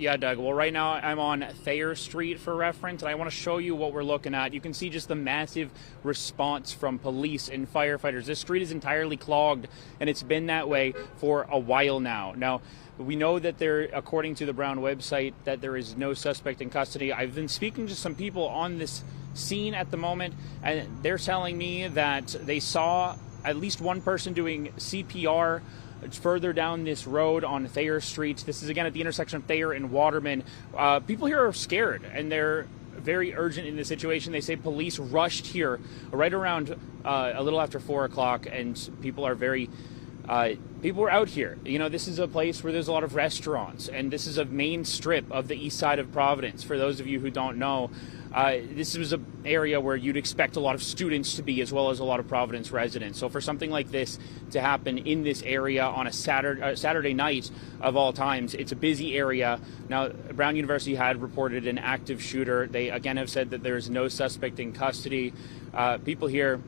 Yeah, Doug. Well, right now I'm on Thayer Street for reference, and I want to show you what we're looking at. You can see just the massive response from police and firefighters. This street is entirely clogged, and it's been that way for a while now. Now, we know that according to the Brown website, that there is no suspect in custody. I've been speaking to some people on this scene at the moment, and they're telling me that they saw at least one person doing CPR further down this road on Thayer Street. This is again at the intersection of Thayer and Waterman. People here are scared, and they're very urgent in the situation. They say police rushed here right around a little after 4 o'clock, and people are people are out here. You know, this is a place where there's a lot of restaurants, and this is a main strip of the east side of Providence. For those of you who don't know, this was an area where you'd expect a lot of students to be, as well as a lot of Providence residents. So for something like this to happen in this area on a Saturday night of all times, it's a busy area. Now, Brown University had reported an active shooter. They again have said that there is no suspect in custody. People here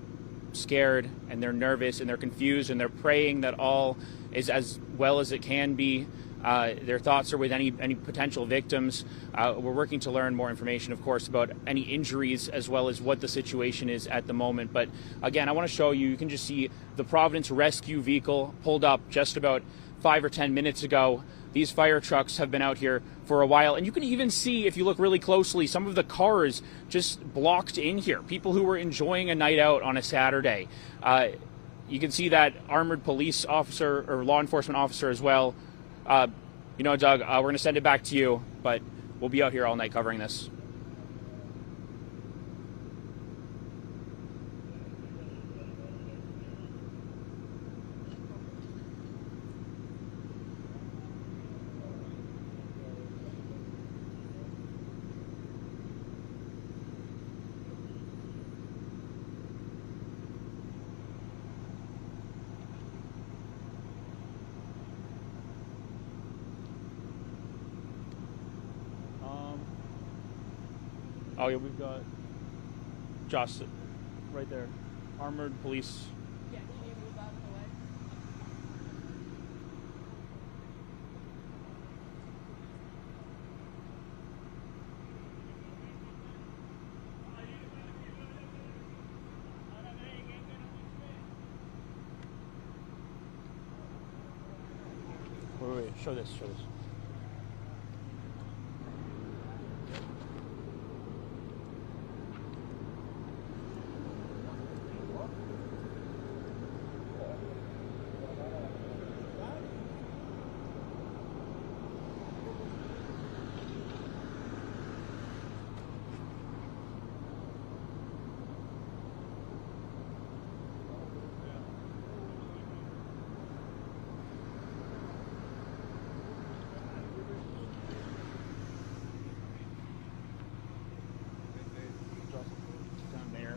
scared, and they're nervous, and they're confused, and they're praying that all is as well as it can be. Their thoughts are with any potential victims. We're working to learn more information, of course, about any injuries as well as what the situation is at the moment. But again, I want to show you, you can just see the Providence rescue vehicle pulled up just about 5 or 10 minutes ago. These fire trucks have been out here for a while, and you can even see, if you look really closely, some of the cars just blocked in here. People who were enjoying a night out on a Saturday. You can see that armored police officer or law enforcement officer as well. You know, Doug, we're going to send it back to you, but we'll be out here all night covering this. Oh yeah, we've got Josh right there. Armored police. Yeah, can you move out of the way? Wait, show this. Down there.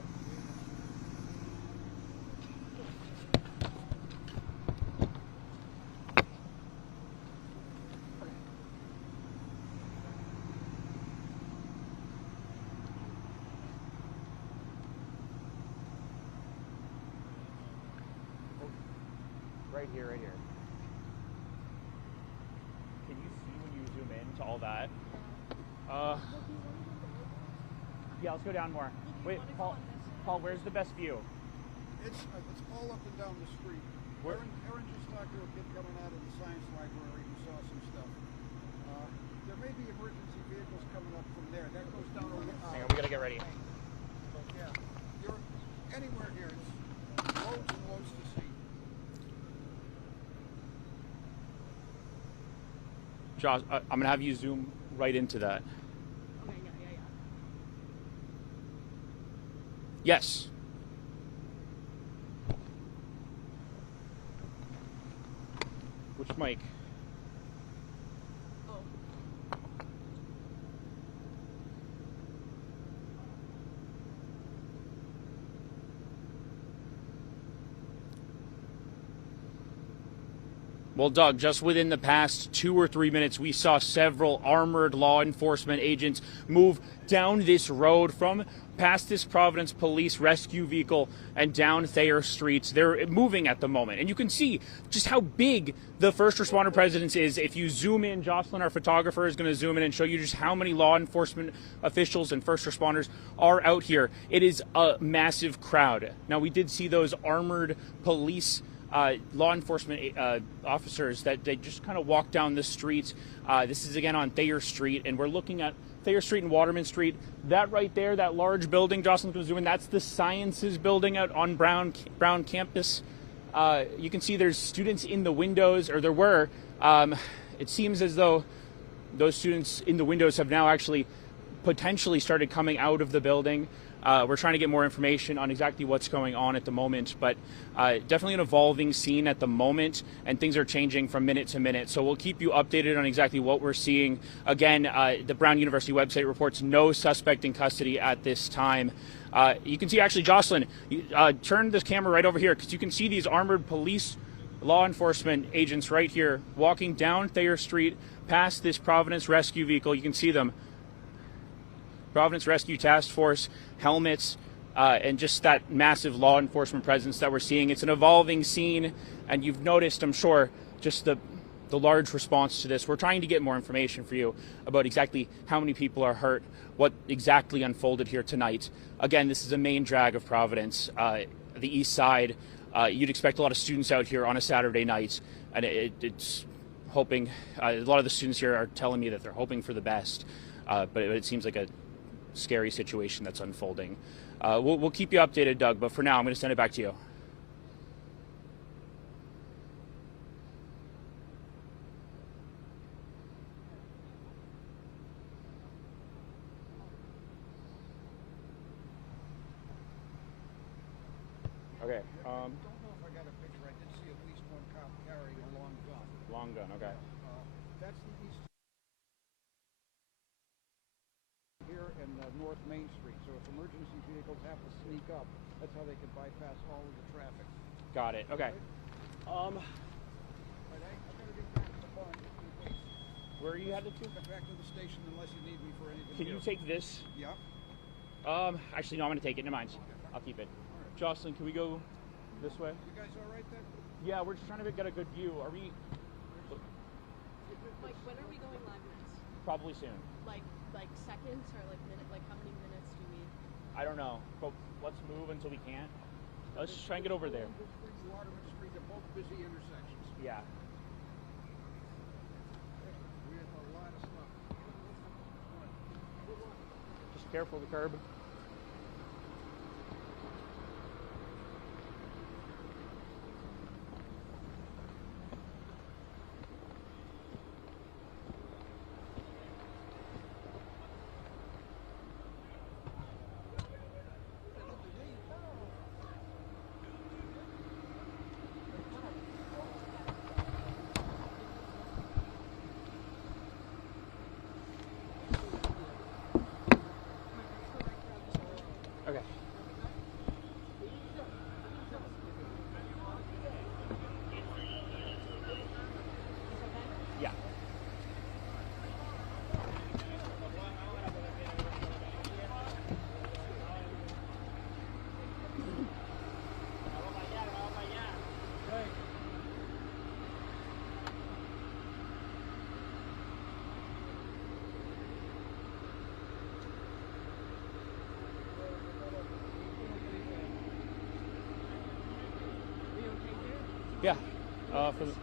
Right here. Can you see when you zoom in to all that? Yeah, let's go down more. Wait, Paul, where's the best view? It's all up and down the street. Aaron just talked to a kid coming out of the science library who saw some stuff. There may be emergency vehicles coming up from there. That goes down a Hang on, we gotta get ready. Yeah, you're anywhere here. It's loads and loads to see. Josh, I'm gonna have you zoom right into that. Okay, yeah. Yes. Which mic? Oh. Well, Well, Doug, just within the past 2 or 3 minutes, we saw several armored law enforcement agents move down this road from past this Providence police rescue vehicle and down Thayer Street. They're moving at the moment. And you can see just how big the first responder presence is. If you zoom in, Jocelyn, our photographer, is going to zoom in and show you just how many law enforcement officials and first responders are out here. It is a massive crowd. Now, we did see those armored police law enforcement officers that they just kind of walk down the streets. This is again on Thayer Street, and we're looking at Thayer Street and Waterman Street. That right there, that large building Jocelyn's going to zoom in, that's the Sciences building out on Brown campus. You can see there's students in the windows, or there were. It seems as though those students in the windows have now actually potentially started coming out of the building. We're trying to get more information on exactly what's going on at the moment, but definitely an evolving scene at the moment, and things are changing from minute to minute. So we'll keep you updated on exactly what we're seeing. Again, the Brown University website reports no suspect in custody at this time. You can see, actually, Jocelyn, turn this camera right over here, because you can see these armored police law enforcement agents right here walking down Thayer Street past this Providence rescue vehicle. You can see them. Providence Rescue Task Force, helmets, and just that massive law enforcement presence that we're seeing. It's an evolving scene, and you've noticed, I'm sure, just the large response to this. We're trying to get more information for you about exactly how many people are hurt, what exactly unfolded here tonight. Again, this is a main drag of Providence, the east side. You'd expect a lot of students out here on a Saturday night, and it's hoping, a lot of the students here are telling me that they're hoping for the best, but it seems like a scary situation that's unfolding. We'll keep you updated, Doug, but for now, I'm going to send it back to you. Okay. Don't know if I got a picture. I did see at least one cop carrying a long gun. Long gun, okay. That's the east here and North Main Street. So if emergency vehicles have to sneak up, that's how they can bypass all of the traffic. Got it. Okay. Right? I gotta get back to the barn just in case. Where are you headed to? Get back to the station unless you need me for anything. Can you take this? Yeah. Actually, no, I'm going to take it. Never mind. I'll keep it. Right. Jocelyn, can we go this way? You guys all right then? Yeah, we're just trying to get a good view. Are we? Like, when are we going live next? Probably soon. Like seconds or like minute? Like how many minutes do we? I don't know, but let's move until we can't. Let's just try and get over there. Waterman Street, they're both busy intersections. Yeah. We have a lot of stuff. Just careful the curb. Okay. Yeah. Yeah. For the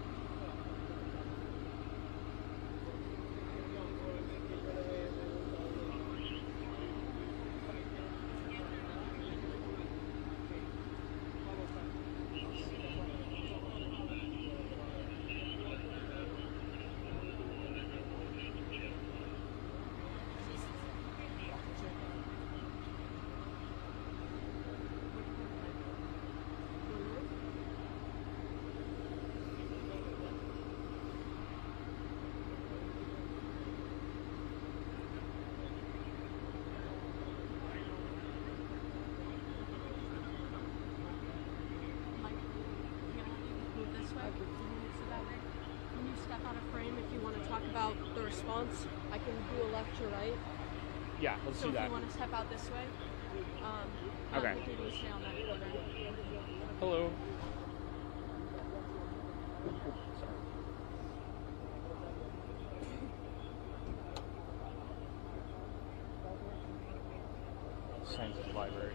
bounce, I can do a left or right. Yeah, let's So do if that. you want to step out this way, Okay. all you do is stay on that corner. Hello. Sciences Library.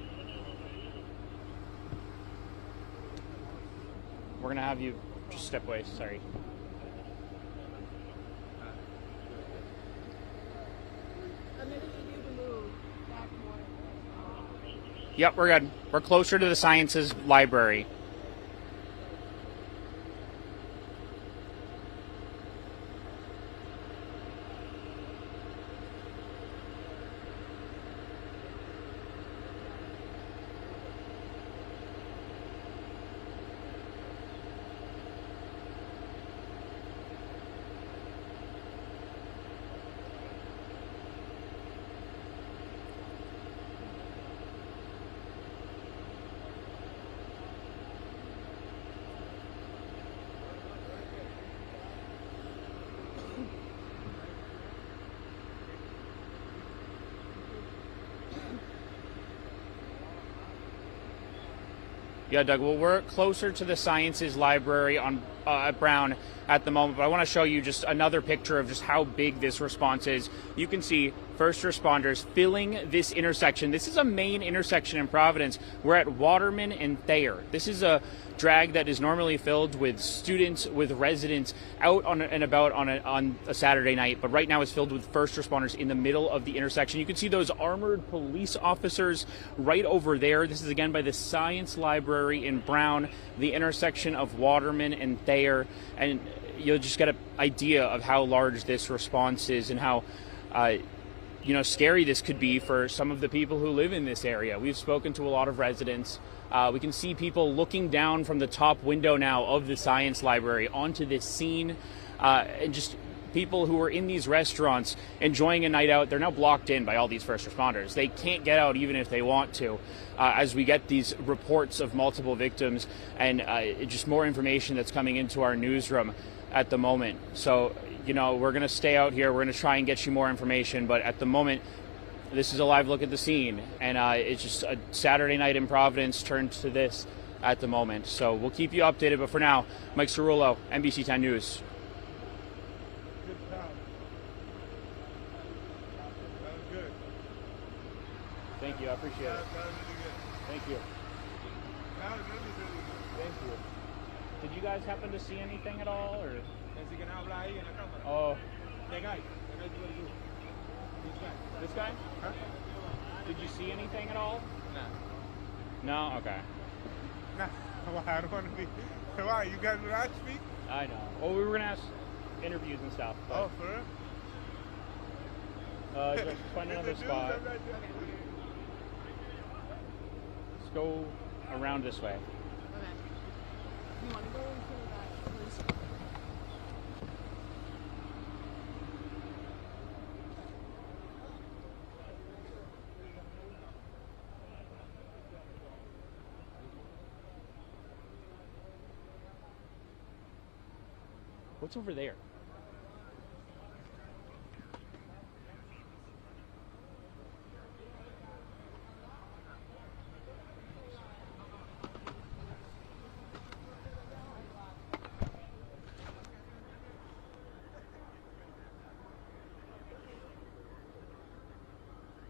We're gonna have you just step away. Sorry. I'm gonna need you to move back more. Yep, we're good. We're closer to the Sciences Library. Yeah, Doug. Well, we're closer to the Sciences Library on at Brown at the moment, but I want to show you just another picture of just how big this response is. You can see first responders filling this intersection. This is a main intersection in Providence. We're at Waterman and Thayer. This is a drag that is normally filled with students, with residents out on and about on a Saturday night, but right now it's filled with first responders in the middle of the intersection. You can see those armored police officers right over there. This is again by the Science Library in Brown, the intersection of Waterman and Thayer, and you'll just get an idea of how large this response is and how scary this could be for some of the people who live in this area. We've spoken to a lot of residents. We can see people looking down from the top window now of the Science Library onto this scene, and just people who are in these restaurants enjoying a night out. They're now blocked in by all these first responders. They can't get out even if they want to, as we get these reports of multiple victims and just more information that's coming into our newsroom at the moment. So, we're going to stay out here. We're going to try and get you more information, but at the moment, this is a live look at the scene, and it's just a Saturday night in Providence turned to this at the moment. So we'll keep you updated, but for now, Mike Cerullo, NBC 10 News. That was good. Thank you, I appreciate it. That was really good. Thank you. That was really, really good. Thank you. Did you guys happen to see anything at all, or? Así que no habla ahí en la cámara. Oh, The guy tú eres tú. This guy. this guy? Huh? Did you see anything at all? Nah. No? Okay. Nah. Why? I don't want to be. Why? You guys would ask me? I know. Well, we were going to ask interviews and stuff, but Oh, for real? just find another spot. Let's go around this way. Okay. You want to go into that, please? What's over there?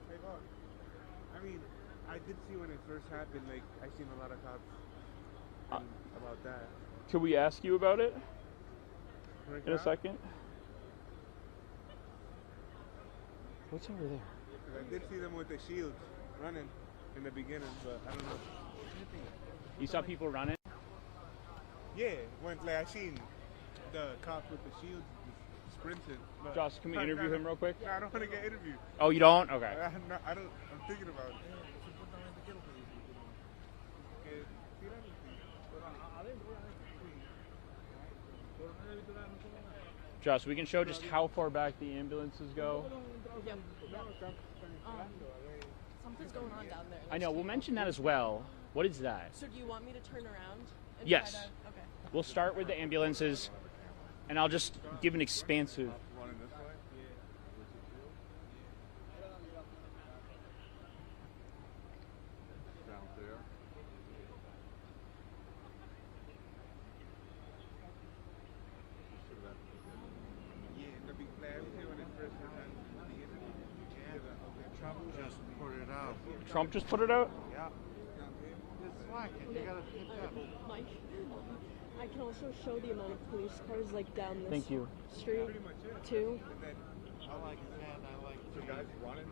Hey, boss. I mean, I did see when it first happened, like, I seen a lot of cops about that. Could we ask you about it Right in a now? second? What's over there? 'Cause I did see them with the shields running in the beginning, but I don't know. You saw people running? Yeah, when like I seen the cops with the shields just sprinting. But Josh, can we interview him real quick? No, I don't want to get interviewed. Oh, you don't? Okay. I don't. I'm thinking about it. Que tiran el tiro. Josh, we can show just how far back the ambulances go. Yep. Something's going on down there. I know, we'll mention that as well. What is that? So do you want me to turn around? And Yes. Try to, okay. We'll start with the ambulances, and I'll just give an expansive. Trump just put it out? Yeah. It's slacking. You gotta hit that. Mike, I can also show the amount of police cars like down this Thank you. street too. I like that. I like The guys running.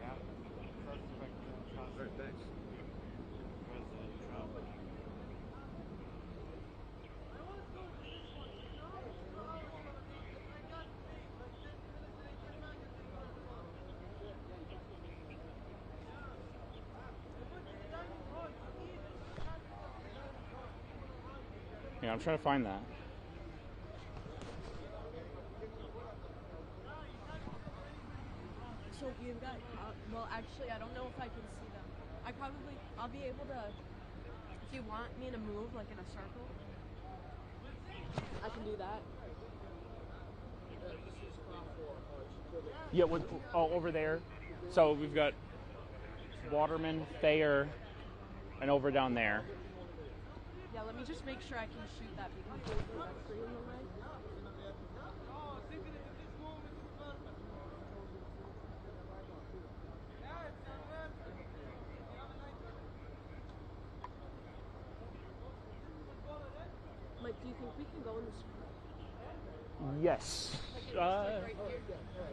Yeah. Suspect trust Right, thanks. President Trump. Yeah, I'm trying to find that. So you've got, well, actually, I don't know if I can see them. I'll be able to, if you want me to move like in a circle, I can do that. Yeah, over there. So we've got Waterman, Thayer, and over down there. Yeah, let me just make sure I can shoot that because there's a tree in the way. Mike, do you think we can go in this? Yes. Right here?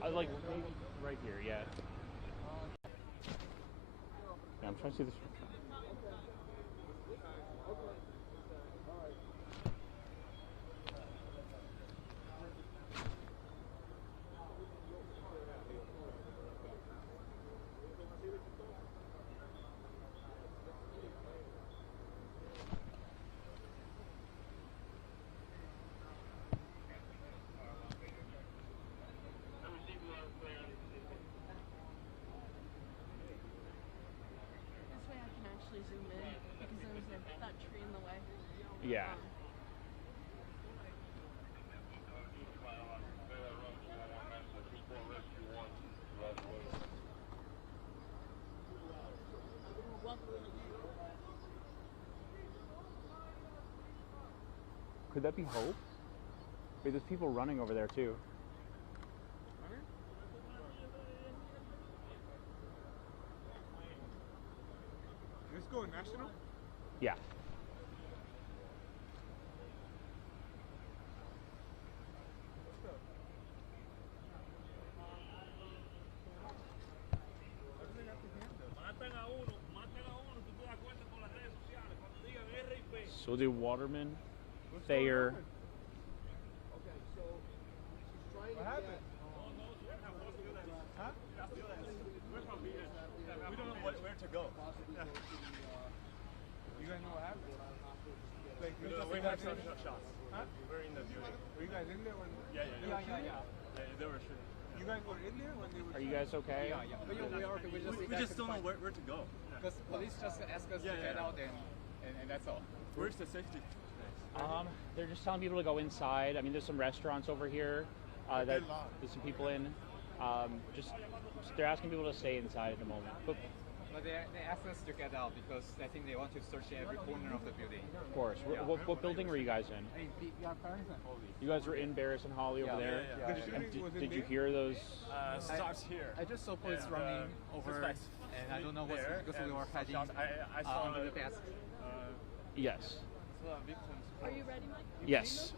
I like maybe right here. Yeah. Yeah, I'm trying to see this. This way I can actually zoom in because there was that tree in the way. Yeah. Could that be Hope? Wait, there's people running over there too. Let's go national. Yeah. So we'll do Waterman, Thayer. What happened? Huh? We don't know where to go. You guys know what happened? Like, We had some shots. Huh? We're in the building. Were you guys in there when? Yeah. They were shooting. You guys were in there when they were? Are you guys okay? Yeah. We are okay. We just don't know where to go. Because police just ask us to get out and that's all. Where's the safety? They're just telling people to go inside. I mean, there's some restaurants over here that there's some people in. Just they're asking people to stay inside at the moment. But they ask us to get out because I think they want to search every corner of the building. of course, what building were you guys in? You guys were in Barris and Holly over there. The shooting was in Did you there? hear those? Starts here. I just saw police running over, and I don't know what's because we were hiding I saw under the desk. Yes. victims. Are you ready, Mike? Yes.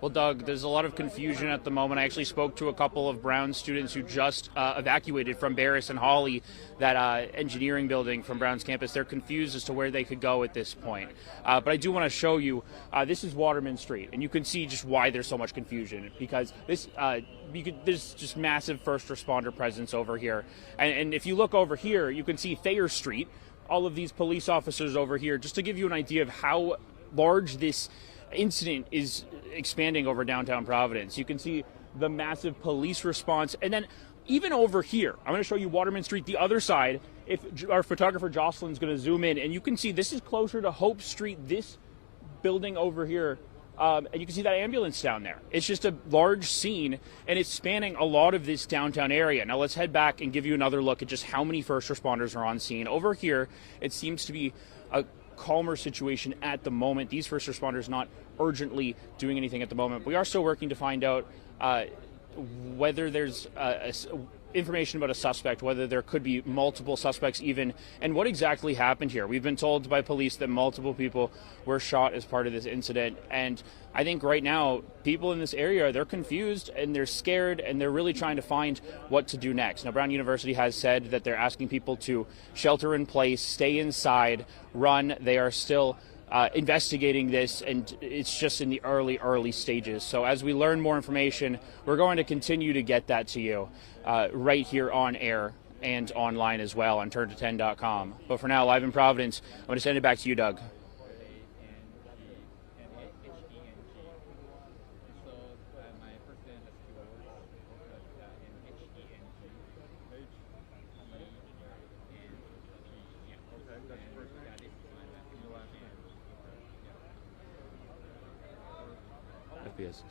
Well, Doug, there's a lot of confusion at the moment. I actually spoke to a couple of Brown students who just evacuated from Barris and Holly, that engineering building from Brown's campus. They're confused as to where they could go at this point. But I do want to show you, this is Waterman Street, and you can see just why there's so much confusion, because this there's just massive first responder presence over here. And if you look over here, you can see Thayer Street, all of these police officers over here, just to give you an idea of how large this incident is expanding over downtown Providence. You can see the massive police response. And then even over here, I'm going to show you Waterman Street, the other side, if our photographer Jocelyn's going to zoom in, and you can see this is closer to Hope Street, this building over here, And you can see that ambulance down there. It's just a large scene, and it's spanning a lot of this downtown area. Now let's head back and give you another look at just how many first responders are on scene. Over here, it seems to be a calmer situation at the moment. These first responders not urgently doing anything at the moment. We are still working to find out whether there's information about a suspect, whether there could be multiple suspects even, and what exactly happened here. We've been told by police that multiple people were shot as part of this incident, and I think right now people in this area, they're confused and they're scared and they're really trying to find what to do next. Now, Brown University has said that they're asking people to shelter in place, stay inside, run. They are still investigating this, and it's just in the early stages. So as we learn more information, we're going to continue to get that to you right here on air and online as well on turn10.com. But for now, live in Providence, I'm going to send it back to you, Doug. FPS.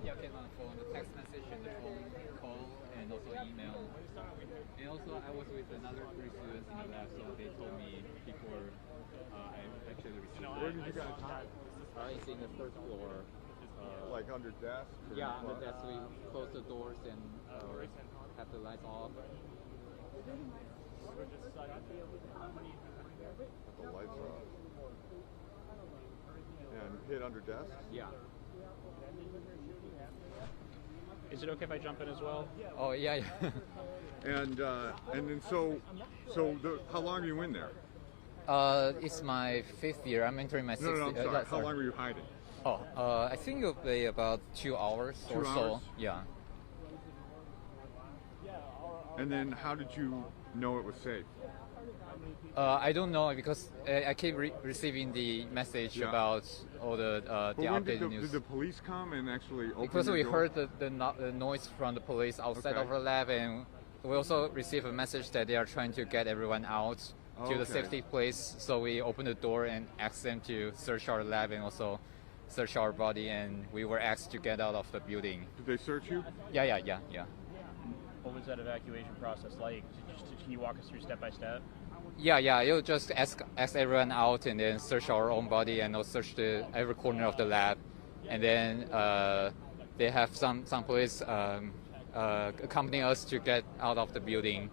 Yeah, came on phone, the text message and the phone call, and also email. And also, I was with another 3 students in the lab, so they told me before I actually received. Where did you guys hide? It's in the third floor. Like under desks? or Yeah, in on the front? desk we close the doors and have the lights off. Put the lights off. And hid under desks? Yeah. Is it okay if I jump in as well? Oh yeah, yeah. And then how long are you in there? It's my 5th year. I'm entering my 6th No, I'm year. sorry. How long were you hiding? Oh, I think it'll be about 2 hours 2 or hours? so. Yeah. And then how did you know it was safe? I don't know because I keep receiving the message Yeah. about all the But when updated did news. the police come and actually open Because the we door? heard the noise from the police outside Okay. of our lab, and we also received a message that they are trying to get everyone out to the Okay. safety place. So we opened the door and asked them to search our lab and also search our body, and we were asked to get out of the building. Did they search you? Yeah. What was that evacuation process like? Can you walk us through step by step? Yeah. You'll just ask everyone out and then search our own body and also search every corner of the lab, and then they have some police accompanying us to get out of the building,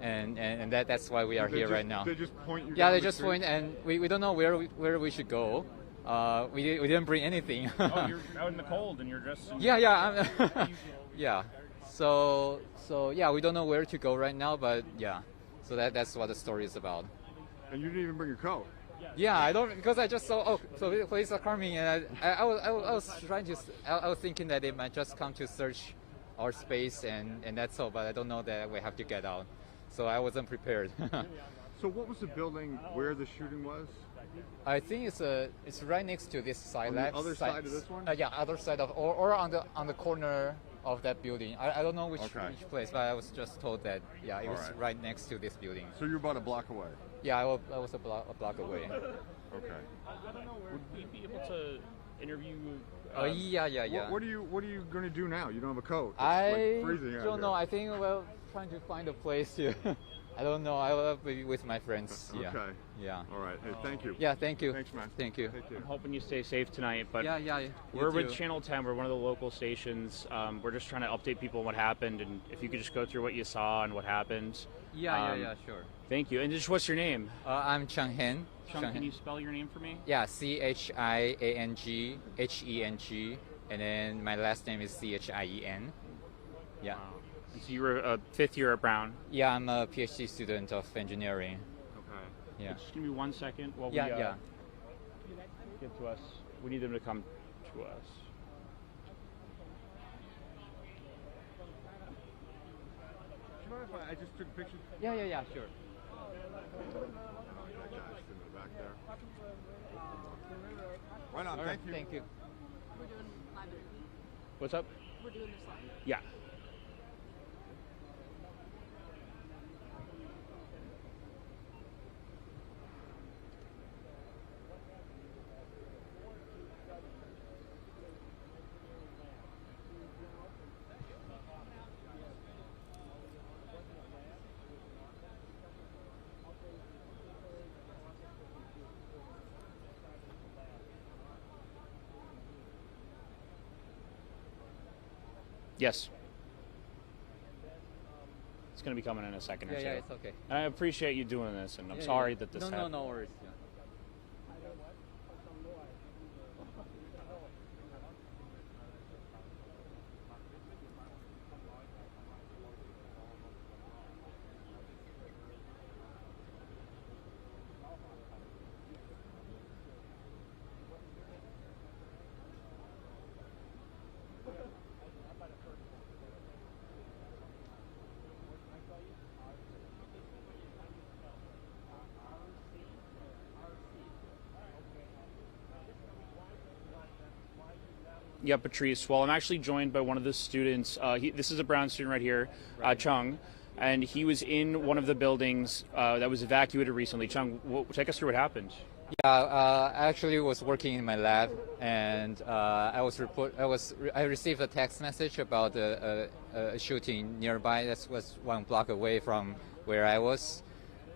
and that's why we are They here just- right now. They just point you Yeah, down they the just street? point, and we don't know where we should go. We didn't bring anything. Oh, you're out in the cold and you're just... Yeah. Yeah. So yeah, we don't know where to go right now, but yeah. So that's what the story is about. And you didn't even bring a coat. Yeah, I don't, because I just saw, so the police are coming, and I was thinking that they might just come to search our space, and that's all, but I don't know that we have to get out. So I wasn't prepared. So what was the building where the shooting was? I think it's right next to this side On the lab. other side of this one? Yeah, other side of, or on the corner of that building. I don't know which place, but I was just told that it was right next to this building. So you're about a block away. Yeah, I was a block away. Okay. Would we be able to interview... Yeah. What are you going to do now? You don't have a coat. It's I like freezing out don't know. here. I think we're trying to find a place to. I don't know. I will be with my friends. Yeah. Okay. Yeah. All right. Hey, thank you. Yeah. Thank you. Thanks, man. Thank you. Take care. I'm hoping you stay safe tonight, but Yeah. we're you with too. Channel 10. We're one of the local stations. We're just trying to update people on what happened, and if you could just go through what you saw and what happened. Yeah. Sure. Thank you. And just what's your name? I'm Chang Hen. Sean, can you spell your name for me? Yeah. CHIANGHENG, and then my last name is CHIEN. Yeah. Wow. And so you were a 5th year at Brown. Yeah. I'm a PhD student of engineering. Okay. Yeah. Just give me 1 second while we Yeah. get to us. We need them to come to us. Do you mind if I just took a picture? Yeah. Sure. Right on. Thank you. Thank you. We're doing live interview. What's up? We're doing this live. Yeah. Yes. It's going to be coming in a second or Yeah, two. yeah, it's okay. And I appreciate you doing this, and I'm Yeah, sorry yeah. that this no, happened. No worries. Yeah. Yeah, Patrice. Well, I'm actually joined by one of the students. This is a Brown student right here, Chung, and he was in one of the buildings that was evacuated recently. Chung, take us through what happened. Yeah, I actually was working in my lab, and I received a text message about a shooting nearby. That was 1 block away from where I was,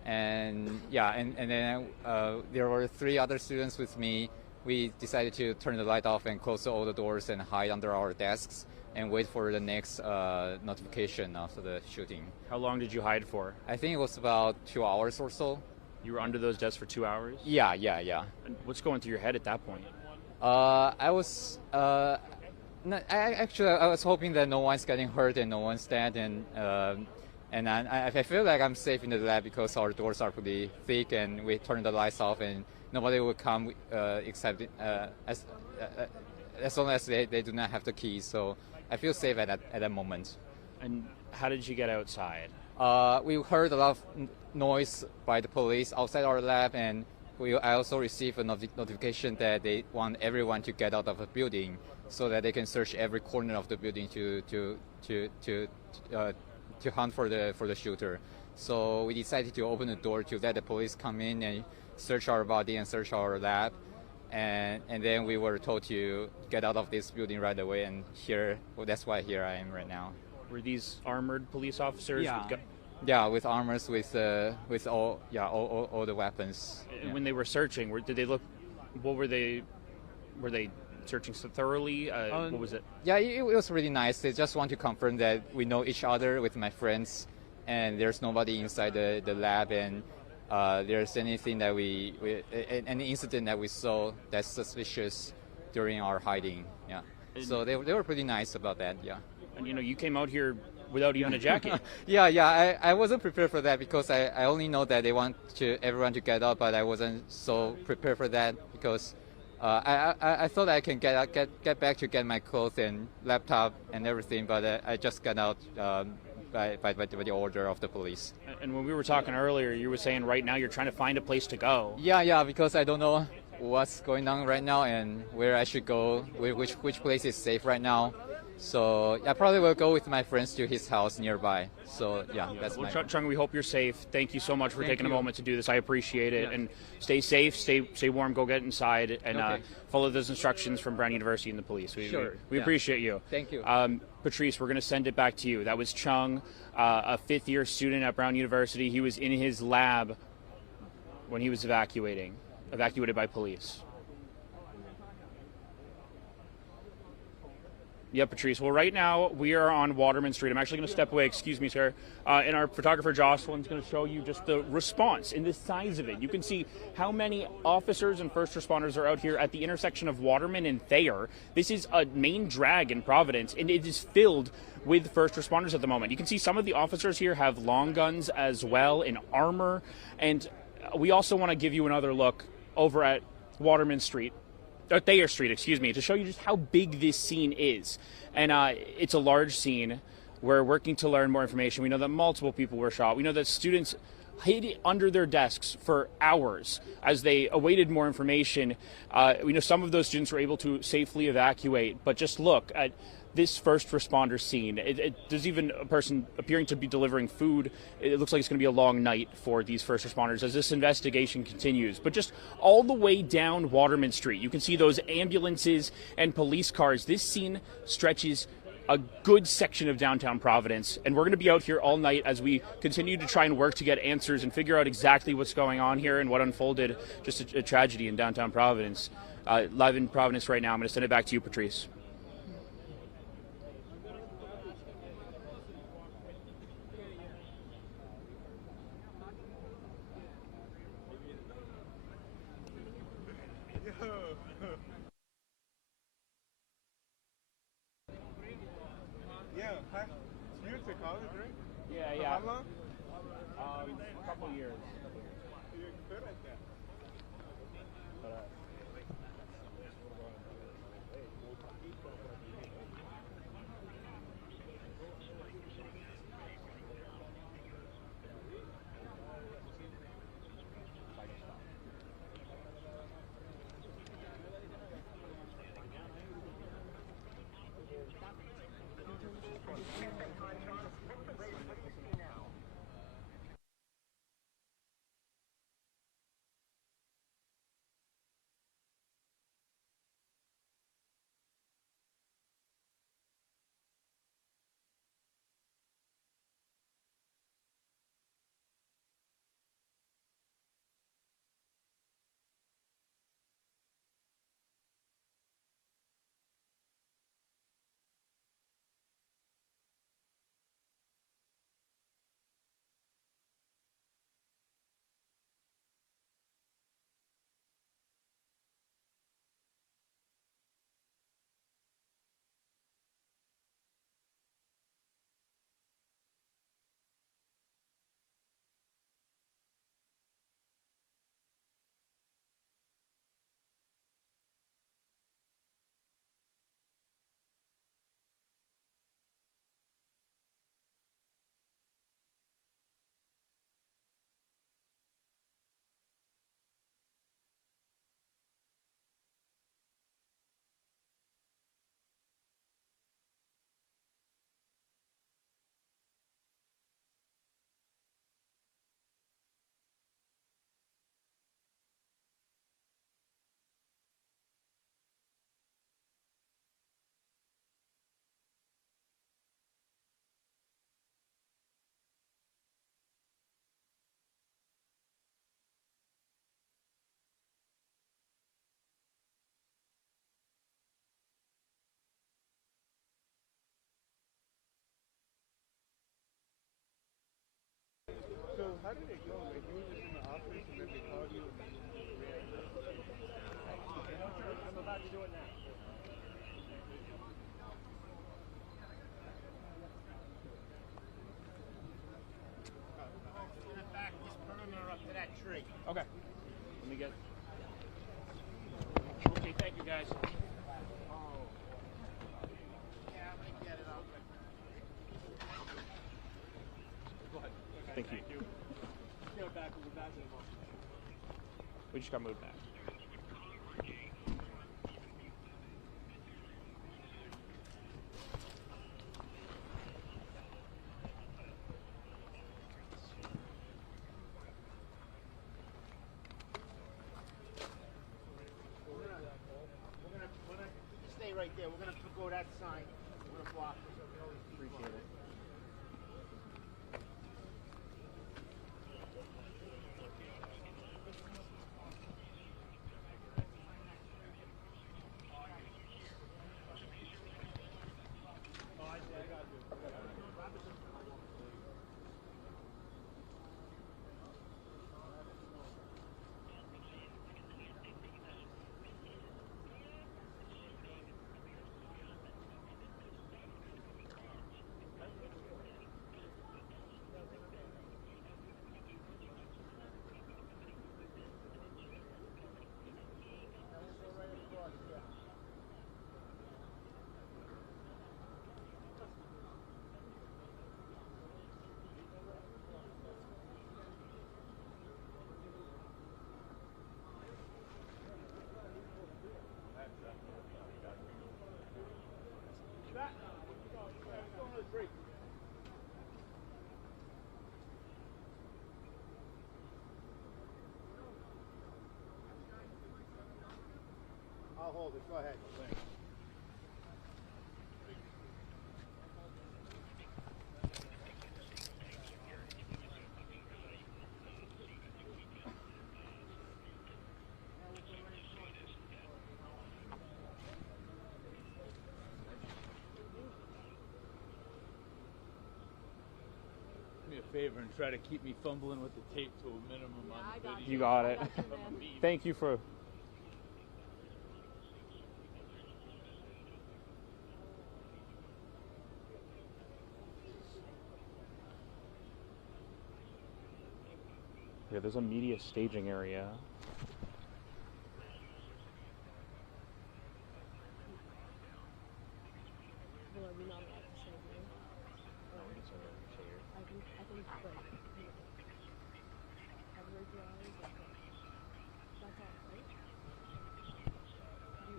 and yeah, and then there were 3 other students with me. We decided to turn the light off and close all the doors and hide under our desks and wait for the next notification after the shooting. How long did you hide for? I think it was about 2 hours or so. You were under those desks for 2 hours? Yeah. And what's going through your head at that point? I was I was hoping that no one's getting hurt and no one's dead, and I feel like I'm safe in the lab because our doors are pretty thick and we turned the lights off and nobody will come except as long as they do not have the keys. So I feel safe at that moment. And how did you get outside? We heard a lot of noise by the police outside our lab, and I also received a notification that they want everyone to get out of the building so that they can search every corner of the building to hunt for the shooter. So we decided to open the door to let the police come in and search our body and search our lab, and then we were told to get out of this building right away. And that's why here I am right now. Were these armored police officers? Yeah, with armors, with all the weapons. And when they were searching, did they look? What were they? Were they searching so thoroughly? What was it? Yeah, it was really nice. They just want to confirm that we know each other with my friends, and there's nobody inside the lab, and there's anything that any incident that we saw that's suspicious during our hiding. Yeah. So they were pretty nice about that. Yeah. And you came out here without even a jacket. Yeah. I wasn't prepared for that because I only know that they want everyone to get out, but I wasn't so prepared for that because I thought I can get back to get my clothes and laptop and everything, but I just got out by the order of the police. And when we were talking earlier, you were saying right now you're trying to find a place to go. Yeah, because I don't know what's going on right now and where I should go, which place is safe right now. So I probably will go with my friends to his house nearby. So yeah, that's well, my. Chung, we hope you're safe. Thank you so much for taking a moment to do this. I appreciate it. Yeah. And stay safe, stay warm. Go get inside and follow those instructions from Brown University and the police. We appreciate you. Thank you. Patrice, we're going to send it back to you. That was Chung, a 5th-year student at Brown University. He was in his lab when he was evacuated by police. Yeah, Patrice. Well, right now we are on Waterman Street. I'm actually going to step away. Excuse me, sir. And our photographer Jocelyn's going to show you just the response and the size of it. You can see how many officers and first responders are out here at the intersection of Waterman and Thayer. This is a main drag in Providence, and it is filled with first responders at the moment. You can see some of the officers here have long guns as well in armor. And we also want to give you another look over at Waterman Street. Thayer Street, excuse me, to show you just how big this scene is. And it's a large scene. We're working to learn more information. We know that multiple people were shot. We know that students hid under their desks for hours as they awaited more information. We know some of those students were able to safely evacuate, but just look at this first responder scene. There's even a person appearing to be delivering food. It looks like it's going to be a long night for these first responders as this investigation continues. But just all the way down Waterman Street, you can see those ambulances and police cars. This scene stretches a good section of downtown Providence, and we're going to be out here all night as we continue to try and work to get answers and figure out exactly what's going on here and what unfolded. Just a tragedy in downtown Providence. Live in Providence right now. I'm going to send it back to you, Patrice. Yeah, you're to college, right? Yeah, For yeah. how long? A couple years. You're good at that. So how did it go? Like you were just in the office and then they called you and then you reacted? I'm about to do it now. In the back, this perimeter up to that tree. Okay. Let me get. Okay, thank you guys. Yeah, I'm gonna get it up. Go ahead. Thank you. Go back, we'll be back in a moment. We just got moved back. We're gonna stay right there. We're gonna go that sign. We're gonna block this. Appreciate it. hold it. Go ahead. Do me a favor and try to keep me fumbling with the tape to a minimum on I the got video. You got it. I got you, man. Thank you for. Yeah, there's a media staging area. Well, are we not allowed to say here? Or I think like cover your eyes. Okay. That's all, right? Do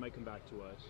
Might come back to us.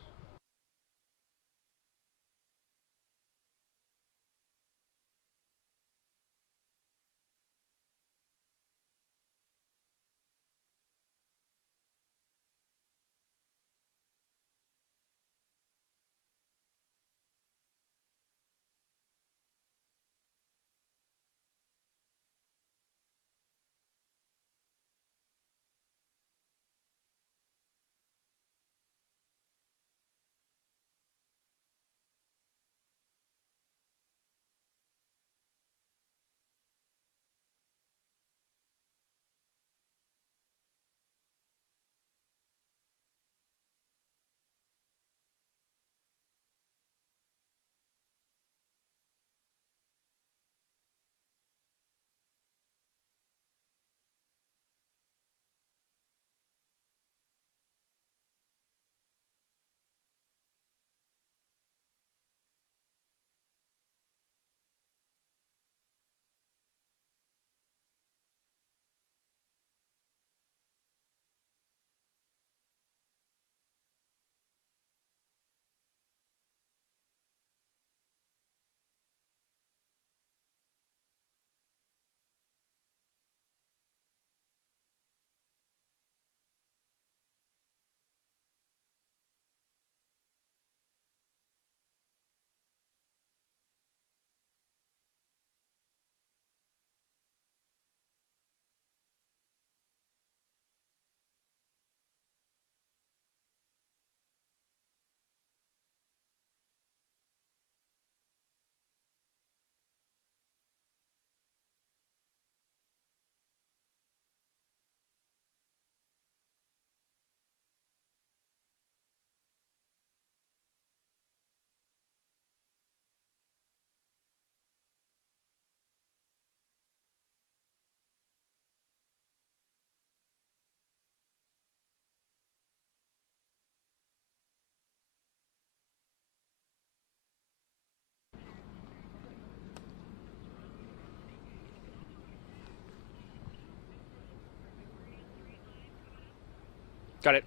Got it.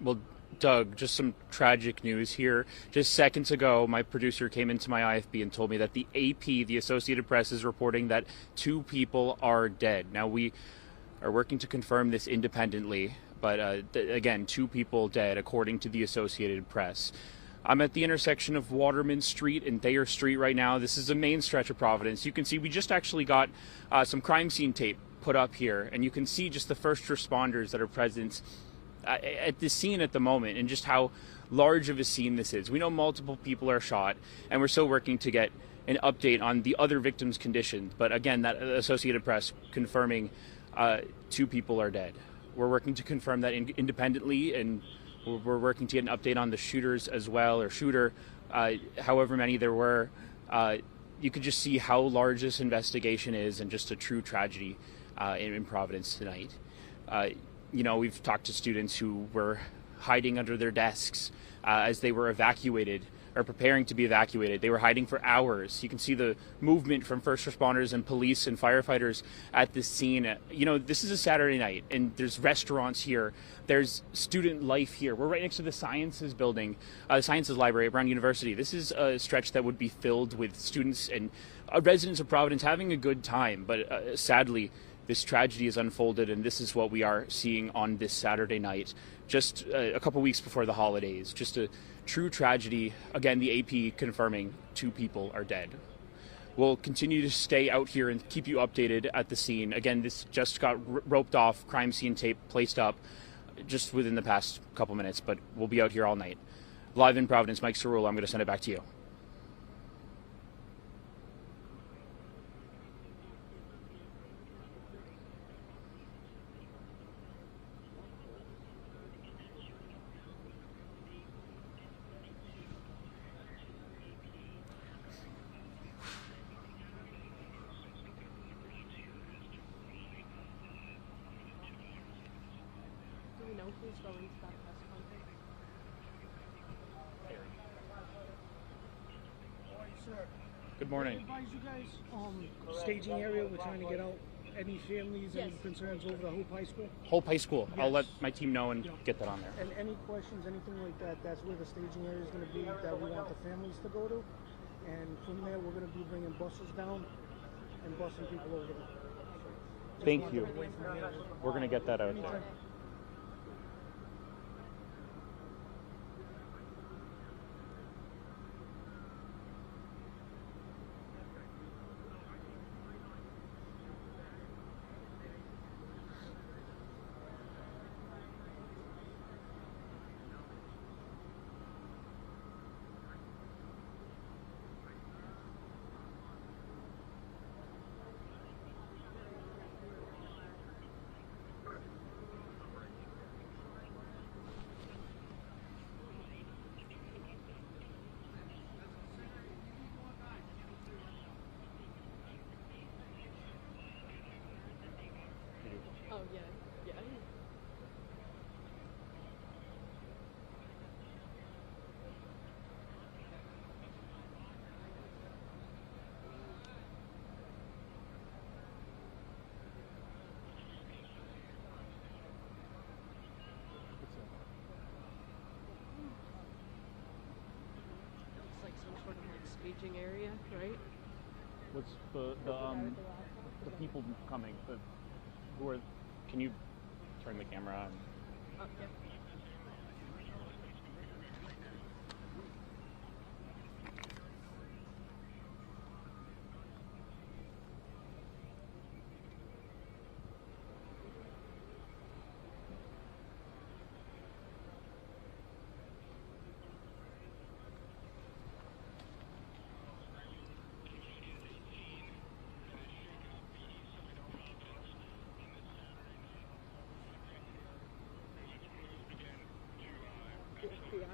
Well, Doug, just some tragic news here. Just seconds ago, my producer came into my IFB and told me that the AP, the Associated Press, is reporting that 2 people are dead. Now, we are working to confirm this independently, but again, 2 people dead, according to the Associated Press. I'm at the intersection of Waterman Street and Thayer Street right now. This is the main stretch of Providence. You can see we just actually got some crime scene tape put up here, and you can see just the first responders that are present at this scene at the moment, and just how large of a scene this is. We know multiple people are shot, and we're still working to get an update on the other victims' condition. But again, that Associated Press confirming 2 people are dead. We're working to confirm that independently, and we're working to get an update on the shooters as well, or shooter, however many there were. You could just see how large this investigation is, and just a true tragedy in Providence tonight. You know, we've talked to students who were hiding under their desks as they were evacuated, or preparing to be evacuated. They were hiding for hours. You can see the movement from first responders and police and firefighters at this scene. You know, this is a Saturday night, and there's restaurants here. There's student life here. We're right next to the Sciences building, the Sciences Library at Brown University. This is a stretch that would be filled with students and residents of Providence having a good time. But sadly, this tragedy has unfolded, and this is what we are seeing on this Saturday night, just a couple weeks before the holidays. Just a true tragedy. Again, the AP confirming 2 people are dead. We'll continue to stay out here and keep you updated at the scene. Again, this just got roped off, crime scene tape placed up just within the past couple minutes, but we'll be out here all night. Live in Providence, Mike Cerullo, I'm going to send it back to you. Who's going to that press conference? Good morning. Advise you guys, staging area, we're trying to get out any families and concerns over the Hope High School. Hope High School. Yes. I'll let my team know and get that on there. And any questions, anything like that, that's where the staging area is going to be, that we want the families to go to. And from there, we're going to be bringing buses down and busing people over there. Thank you. We're going to get that out there. Oh, yeah. Yeah. It's like some sort of like staging area, right? What's the people coming? Who are? Can you turn the camera on? Oh, yeah. FBI.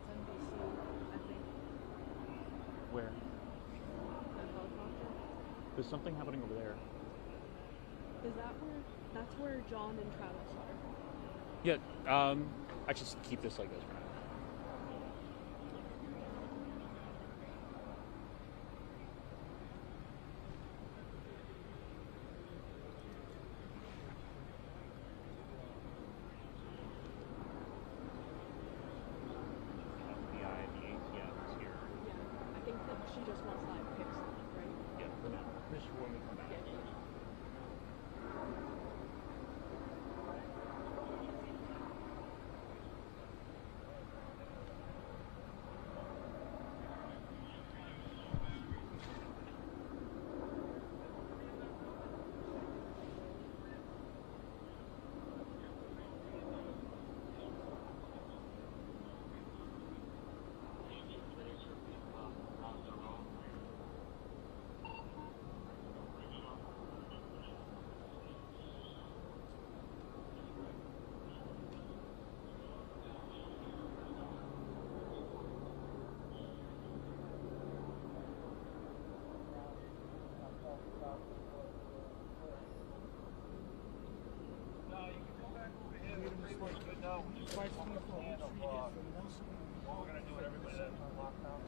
That's NBC, I think. Where? The helicopter. There's something happening over there. Is that where? That's where John and Travis are. Yeah. I just keep this like this for now. I think that she just wants live pics, right? Yeah, for now. This is when we come back.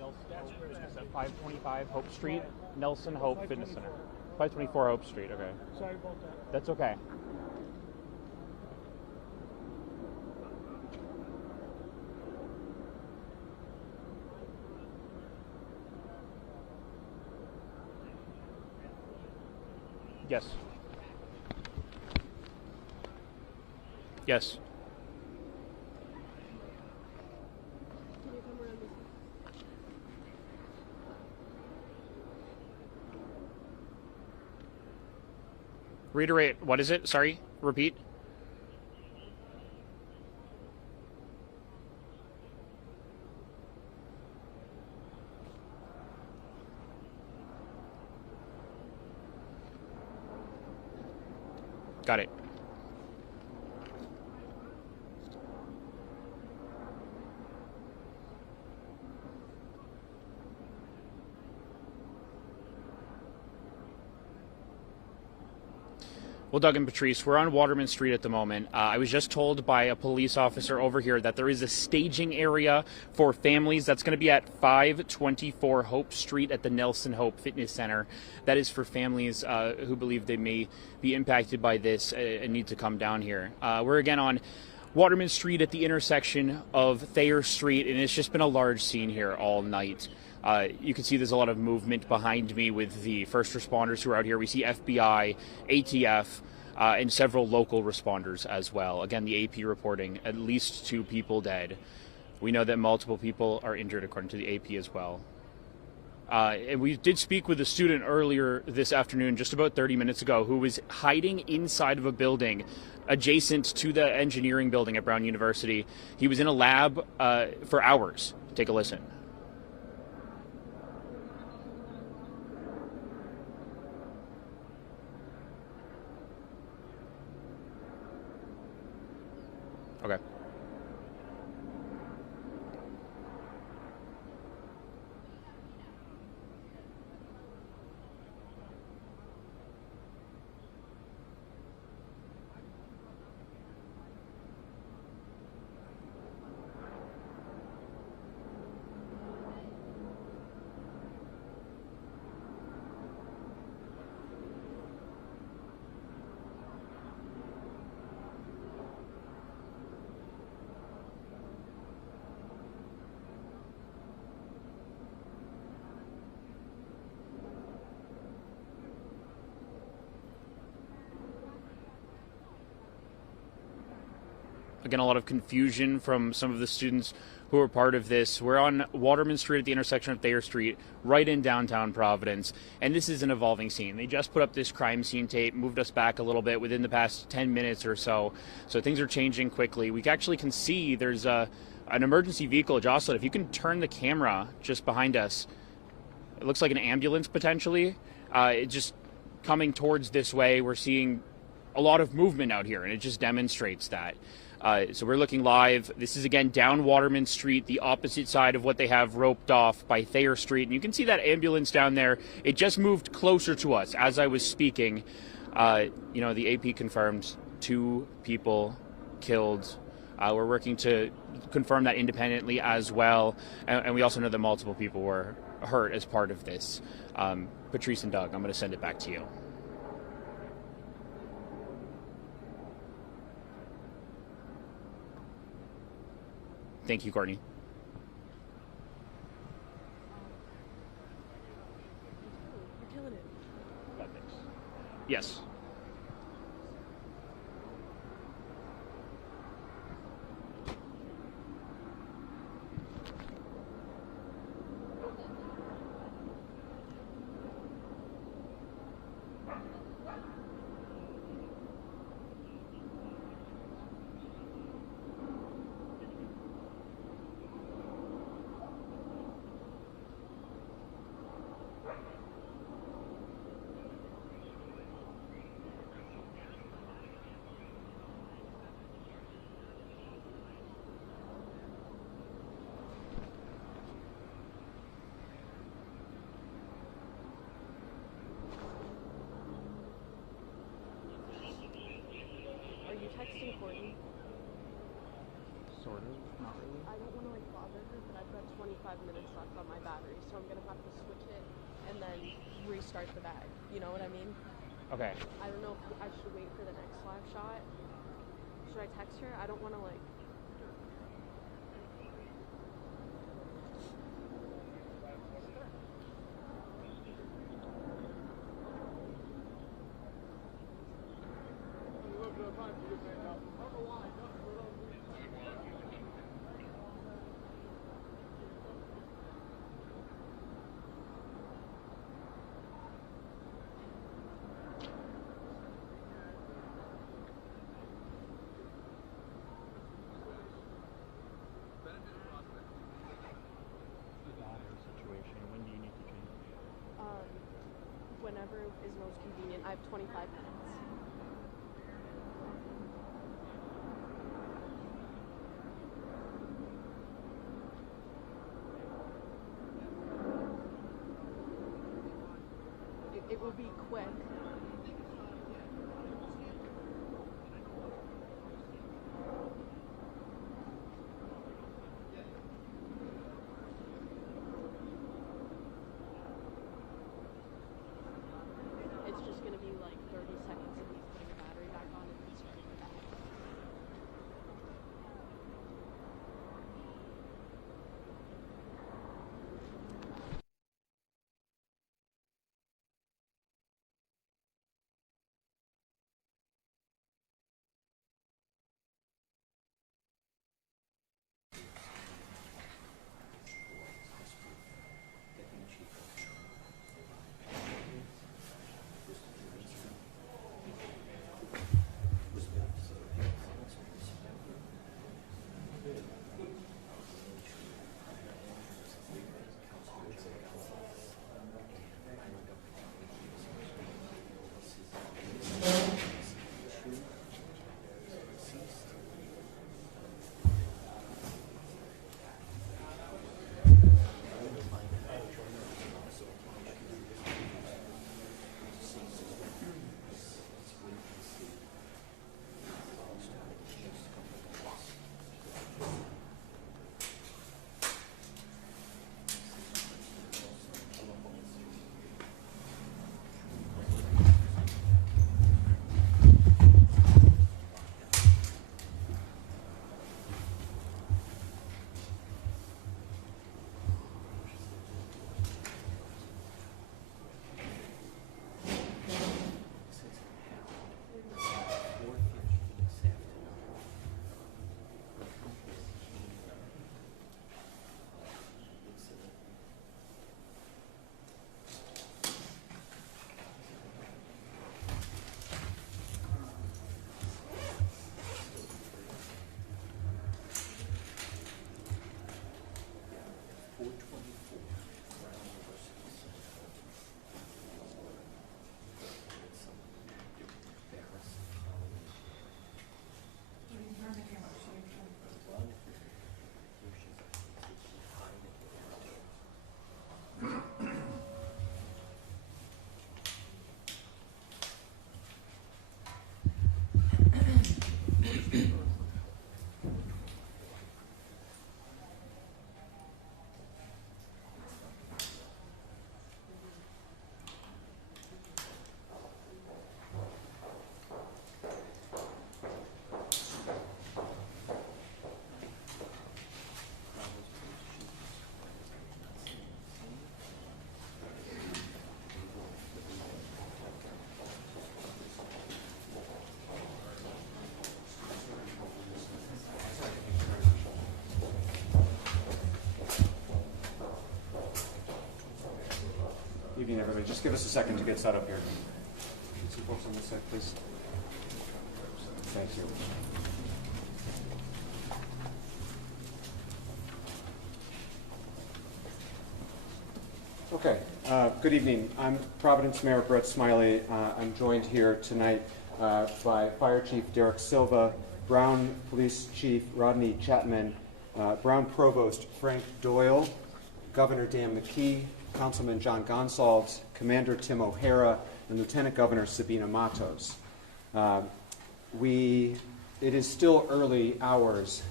Nelson, 525 Hope Street, Nelson Hope Fitness Center. 524 Hope Street, okay. Sorry about that. That's okay. Yes. Yes. Can you come around this way? Reiterate, what is it? Sorry, repeat. Got it. Well, Doug and Patrice, we're on Waterman Street at the moment. I was just told by a police officer over here that there is a staging area for families that's going to be at 524 Hope Street at the Nelson Hope Fitness Center. That is for families who believe they may be impacted by this and need to come down here. We're again on Waterman Street at the intersection of Thayer Street, and it's just been a large scene here all night. You can see there's a lot of movement behind me with the first responders who are out here. We see FBI, ATF, and several local responders as well. Again, the AP reporting at least 2 people dead. We know that multiple people are injured according to the AP as well. And we did speak with a student earlier this afternoon, just about 30 minutes ago, who was hiding inside of a building adjacent to the engineering building at Brown University. He was in a lab for hours. Take a listen. Okay. Again, a lot of confusion from some of the students who are part of this. We're on Waterman Street at the intersection of Thayer Street, right in downtown Providence, and this is an evolving scene. They just put up this crime scene tape, moved us back a little bit within the past 10 minutes or so, so things are changing quickly. We actually can see there's an emergency vehicle. Jocelyn, if you can turn the camera just behind us, it looks like an ambulance potentially. It's just coming towards this way. We're seeing a lot of movement out here, and it just demonstrates that. So we're looking live. This is, again, down Waterman Street, the opposite side of what they have roped off by Thayer Street. And you can see that ambulance down there. It just moved closer to us as I was speaking. The AP confirmed 2 people killed. We're working to confirm that independently as well, and we also know that multiple people were hurt as part of this. Patrice and Doug, I'm going to send it back to you. Thank you, Courtney. You're killing it. Yes. Are you texting Courtney? Sort of, not really. I don't want to bother her, but I've got 25 minutes left on my battery, so I'm gonna have to switch it and then restart the bag. You know what I mean? Okay. I don't know if I should wait for the next live shot. Should I text her? I don't want to whenever is most convenient. I have 25 minutes. It will be quick. everybody. Just give us a second to get set up here. Some folks on this side, please. Thank you. Okay, good evening. I'm Providence Mayor Brett Smiley. I'm joined here tonight by Fire Chief Derek Silva, Brown Police Chief Rodney Chapman, Brown Provost Frank Doyle, Governor Dan McKee, Councilman John Gonsalves, Commander Tim O'Hara, and Lieutenant Governor Sabina Matos. It is still early hours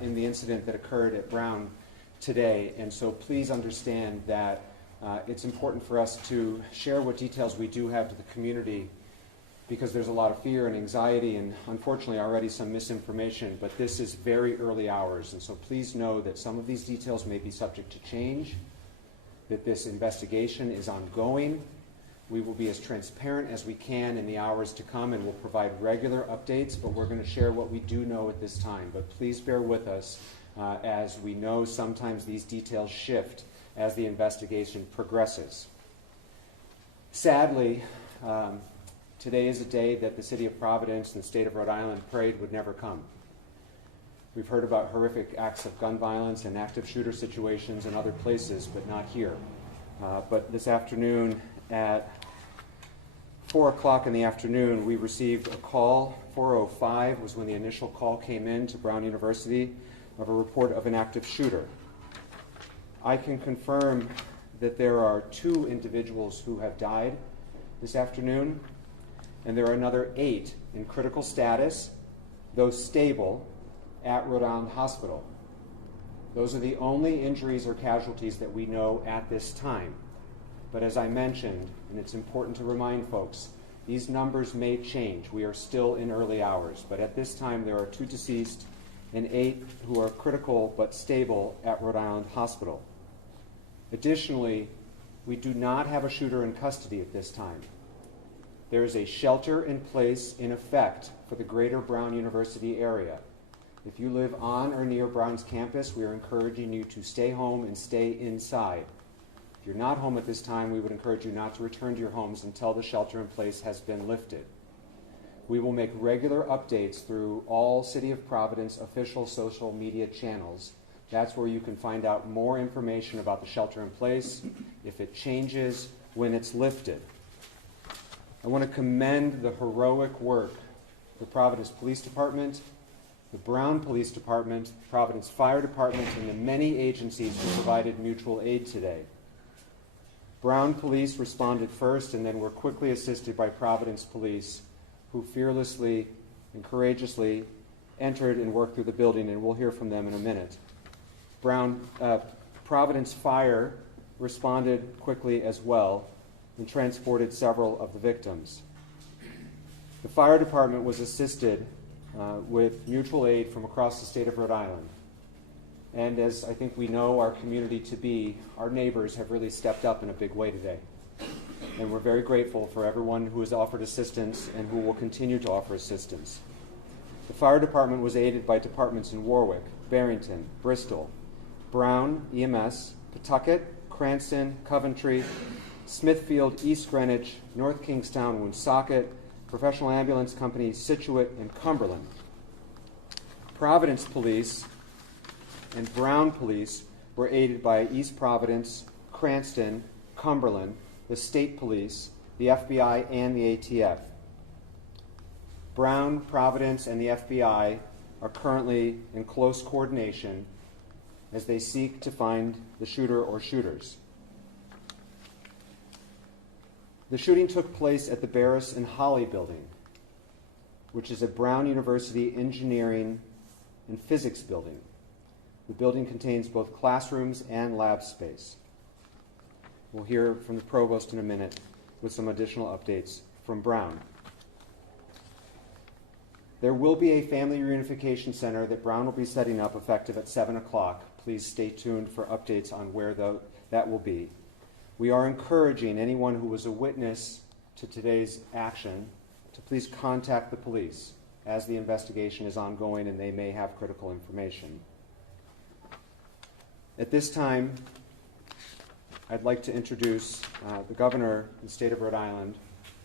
in the incident that occurred at Brown today, and so please understand that it's important for us to share what details we do have to the community, because there's a lot of fear and anxiety and unfortunately already some misinformation, but this is very early hours, and so please know that some of these details may be subject to change, that this investigation is ongoing. We will be as transparent as we can in the hours to come, and we'll provide regular updates, but we're going to share what we do know at this time. But please bear with us as we know sometimes these details shift as the investigation progresses. Sadly, today is a day that the city of Providence and the state of Rhode Island prayed would never come. We've heard about horrific acts of gun violence and active shooter situations in other places, but not here. But this afternoon at 4 o'clock in the afternoon, we received a call. 4:05 was when the initial call came in to Brown University of a report of an active shooter. I can confirm that there are 2 individuals who have died this afternoon, and there are another 8 in critical status, those stable, at Rhode Island Hospital. Those are the only injuries or casualties that we know at this time. But as I mentioned, and it's important to remind folks, these numbers may change. We are still in early hours, but at this time there are 2 deceased and 8 who are critical but stable at Rhode Island Hospital. Additionally, we do not have a shooter in custody at this time. There is a shelter in place in effect for the greater Brown University area. If you live on or near Brown's campus, we are encouraging you to stay home and stay inside. If you're not home at this time, we would encourage you not to return to your homes until the shelter in place has been lifted. We will make regular updates through all City of Providence official social media channels. That's where you can find out more information about the shelter in place, if it changes, when it's lifted. I want to commend the heroic work of the Providence Police Department, the Brown Police Department, Providence Fire Department, and the many agencies who provided mutual aid today. Brown Police responded first and then were quickly assisted by Providence Police, who fearlessly and courageously entered and worked through the building, and we'll hear from them in a minute. Providence Fire responded quickly as well and transported several of the victims. The fire department was assisted with mutual aid from across the state of Rhode Island. And as I think we know our community to be, our neighbors have really stepped up in a big way today. And we're very grateful for everyone who has offered assistance and who will continue to offer assistance. The fire department was aided by departments in Warwick, Barrington, Bristol, Brown, EMS, Pawtucket, Cranston, Coventry, Smithfield, East Greenwich, North Kingstown, Woonsocket, Professional Ambulance Company, Scituate, and Cumberland. Providence Police and Brown Police were aided by East Providence, Cranston, Cumberland, the State Police, the FBI, and the ATF. Brown, Providence, and the FBI are currently in close coordination as they seek to find the shooter or shooters. The shooting took place at the Barris and Holly building, which is a Brown University engineering and physics building. The building contains both classrooms and lab space. We'll hear from the provost in a minute with some additional updates from Brown. There will be a family reunification center that Brown will be setting up effective at 7 o'clock. Please stay tuned for updates on where that will be. We are encouraging anyone who was a witness to today's action to please contact the police as the investigation is ongoing and they may have critical information. At this time, I'd like to introduce the governor of the state of Rhode Island,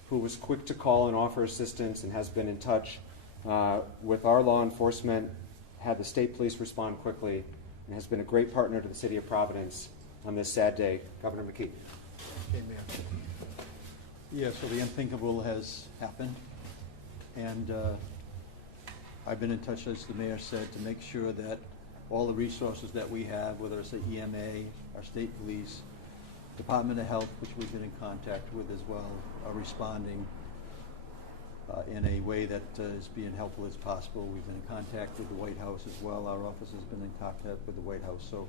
who was quick to call and offer assistance and has been in touch with our law enforcement, had the state police respond quickly, and has been a great partner to the city of Providence on this sad day. Governor McKee. Okay, Mayor. Yeah, so the unthinkable has happened, and I've been in touch, as the mayor said, to make sure that all the resources that we have, whether it's the EMA, our state police, Department of Health, which we've been in contact with as well, are responding in a way that is being helpful as possible. We've been in contact with the White House as well. Our office has been in contact with the White House. So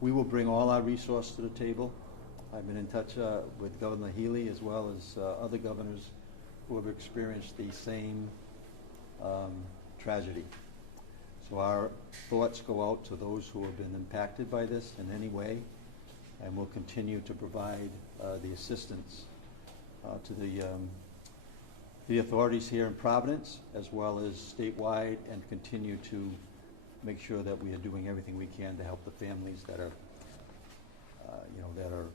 we will bring all our resources to the table. I've been in touch with Governor Healy as well as other governors who have experienced the same tragedy. So our thoughts go out to those who have been impacted by this in any way, and we'll continue to provide the assistance to the authorities here in Providence as well as statewide, and continue to make sure that we are doing everything we can to help the families that are that are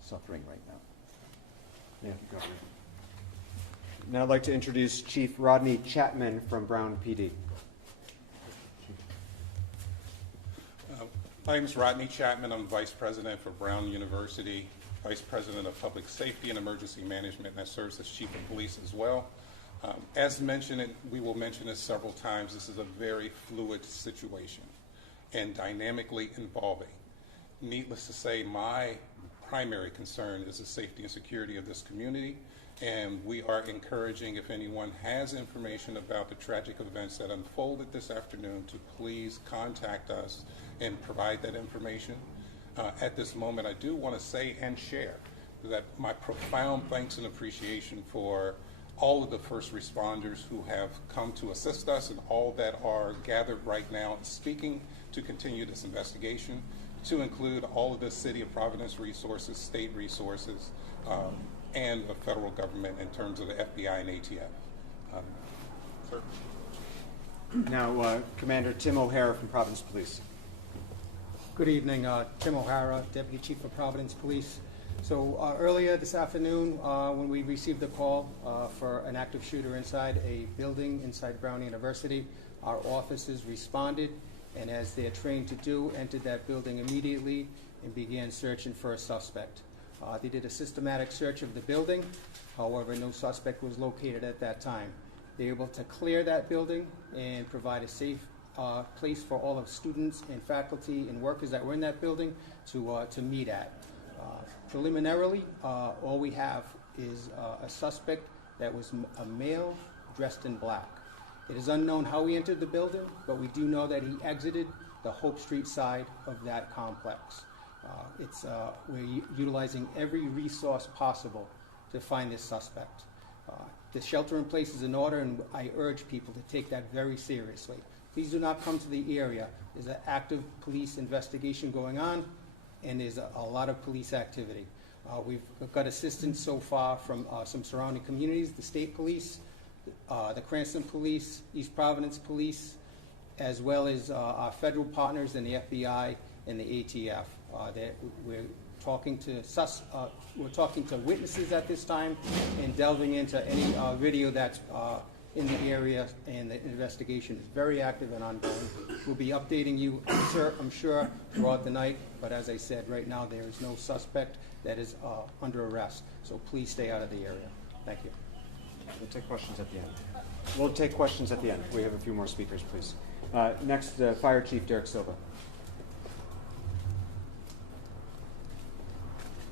suffering right now. Thank you, Governor. Now I'd like to introduce Chief Rodney Chapman from Brown PD. My name is Rodney Chapman. I'm Vice President for Brown University, Vice President of Public Safety and Emergency Management, and I serve as Chief of Police as well. As mentioned, and we will mention this several times, this is a very fluid situation and dynamically evolving. Needless to say, my primary concern is the safety and security of this community, and we are encouraging, if anyone has information about the tragic events that unfolded this afternoon, to please contact us and provide that information. At this moment, I do want to say and share that my profound thanks and appreciation for all of the first responders who have come to assist us and all that are gathered right now speaking to continue this investigation, to include all of the City of Providence resources, state resources, and the federal government in terms of the FBI and ATF. Sir. Now, Commander Tim O'Hara from Providence Police. Good evening, Tim O'Hara, Deputy Chief of Providence Police. So earlier this afternoon, when we received a call for an active shooter inside a building inside Brown University, our officers responded, and as they're trained to do, entered that building immediately and began searching for a suspect. They did a systematic search of the building. However, no suspect was located at that time. They were able to clear that building and provide a safe place for all of students and faculty and workers that were in that building to meet at. Preliminarily, all we have is a suspect that was a male dressed in black. It is unknown how he entered the building, but we do know that he exited the Hope Street side of that complex. We're utilizing every resource possible to find this suspect. The shelter in place is in order, and I urge people to take that very seriously. Please do not come to the area. There's an active police investigation going on, and there's a lot of police activity. We've got assistance so far from some surrounding communities, the state police, the Cranston Police, East Providence Police, as well as our federal partners in the FBI and the ATF. We're talking to witnesses at this time and delving into any video that's in the area, and the investigation is very active and ongoing. We'll be updating you, I'm sure, throughout the night, but as I said, right now there is no suspect that is under arrest, so please stay out of the area. Thank you. We'll take questions at the end. We'll take questions at the end. We have a few more speakers, please. Next, Fire Chief Derek Silva.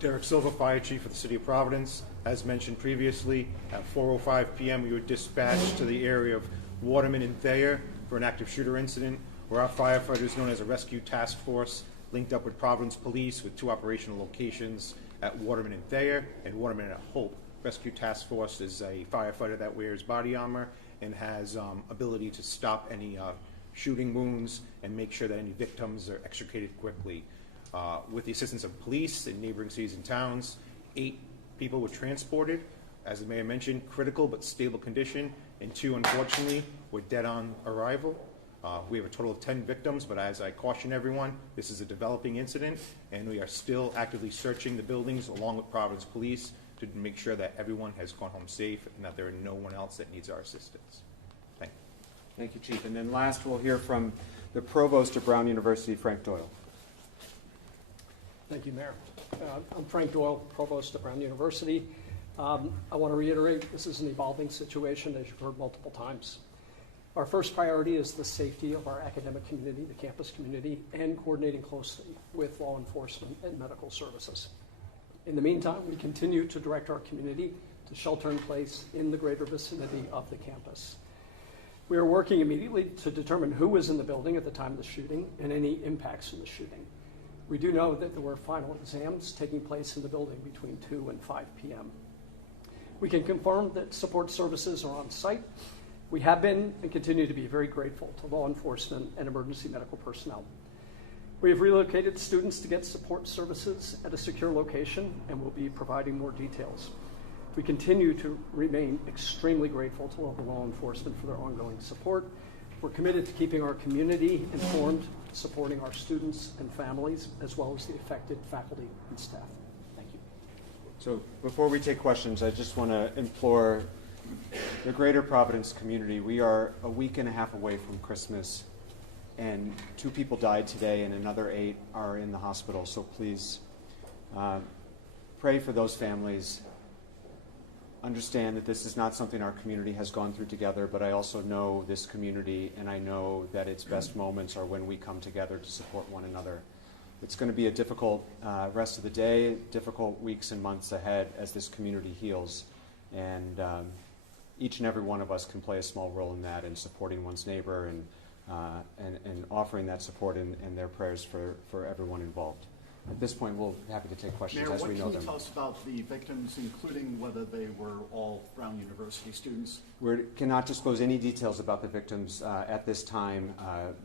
Derek Silva, Fire Chief of the City of Providence. As mentioned previously, at 4:05 p.m. we were dispatched to the area of Waterman and Thayer for an active shooter incident, where our firefighters, known as a rescue task force, linked up with Providence Police with 2 operational locations at Waterman and Thayer and Waterman and Hope. Rescue task force is a firefighter that wears body armor and has ability to stop any shooting wounds and make sure that any victims are extricated quickly. With the assistance of police in neighboring cities and towns, 8 people were transported, as the mayor mentioned, critical but stable condition, and 2, unfortunately, were dead on arrival. We have a total of 10 victims, but as I caution everyone, this is a developing incident, and we are still actively searching the buildings along with Providence Police to make sure that everyone has gone home safe and that there is no one else that needs our assistance. Thank you. Thank you, Chief. And then last, we'll hear from the Provost of Brown University, Frank Doyle. Thank you, Mayor. I'm Frank Doyle, Provost of Brown University. I want to reiterate, this is an evolving situation, as you've heard multiple times. Our first priority is the safety of our academic community, the campus community, and coordinating closely with law enforcement and medical services. In the meantime, we continue to direct our community to shelter in place in the greater vicinity of the campus. We are working immediately to determine who was in the building at the time of the shooting and any impacts from the shooting. We do know that there were final exams taking place in the building between 2 and 5 p.m. We can confirm that support services are on site. We have been and continue to be very grateful to law enforcement and emergency medical personnel. We have relocated students to get support services at a secure location and will be providing more details. We continue to remain extremely grateful to local law enforcement for their ongoing support. We're committed to keeping our community informed, supporting our students and families, as well as the affected faculty and staff. Thank you. So before we take questions, I just want to implore the greater Providence community. We are a week and a half away from Christmas, and 2 people died today and another 8 are in the hospital. So please pray for those families. Understand that this is not something our community has gone through together, but I also know this community, and I know that its best moments are when we come together to support one another. It's going to be a difficult rest of the day, difficult weeks and months ahead as this community heals, and each and every one of us can play a small role in that, in supporting one's neighbor and offering that support and their prayers for everyone involved. At this point, we'll be happy to take questions Mayor, as we know them. what can you tell us about the victims, including whether they were all Brown University students? We cannot disclose any details about the victims at this time,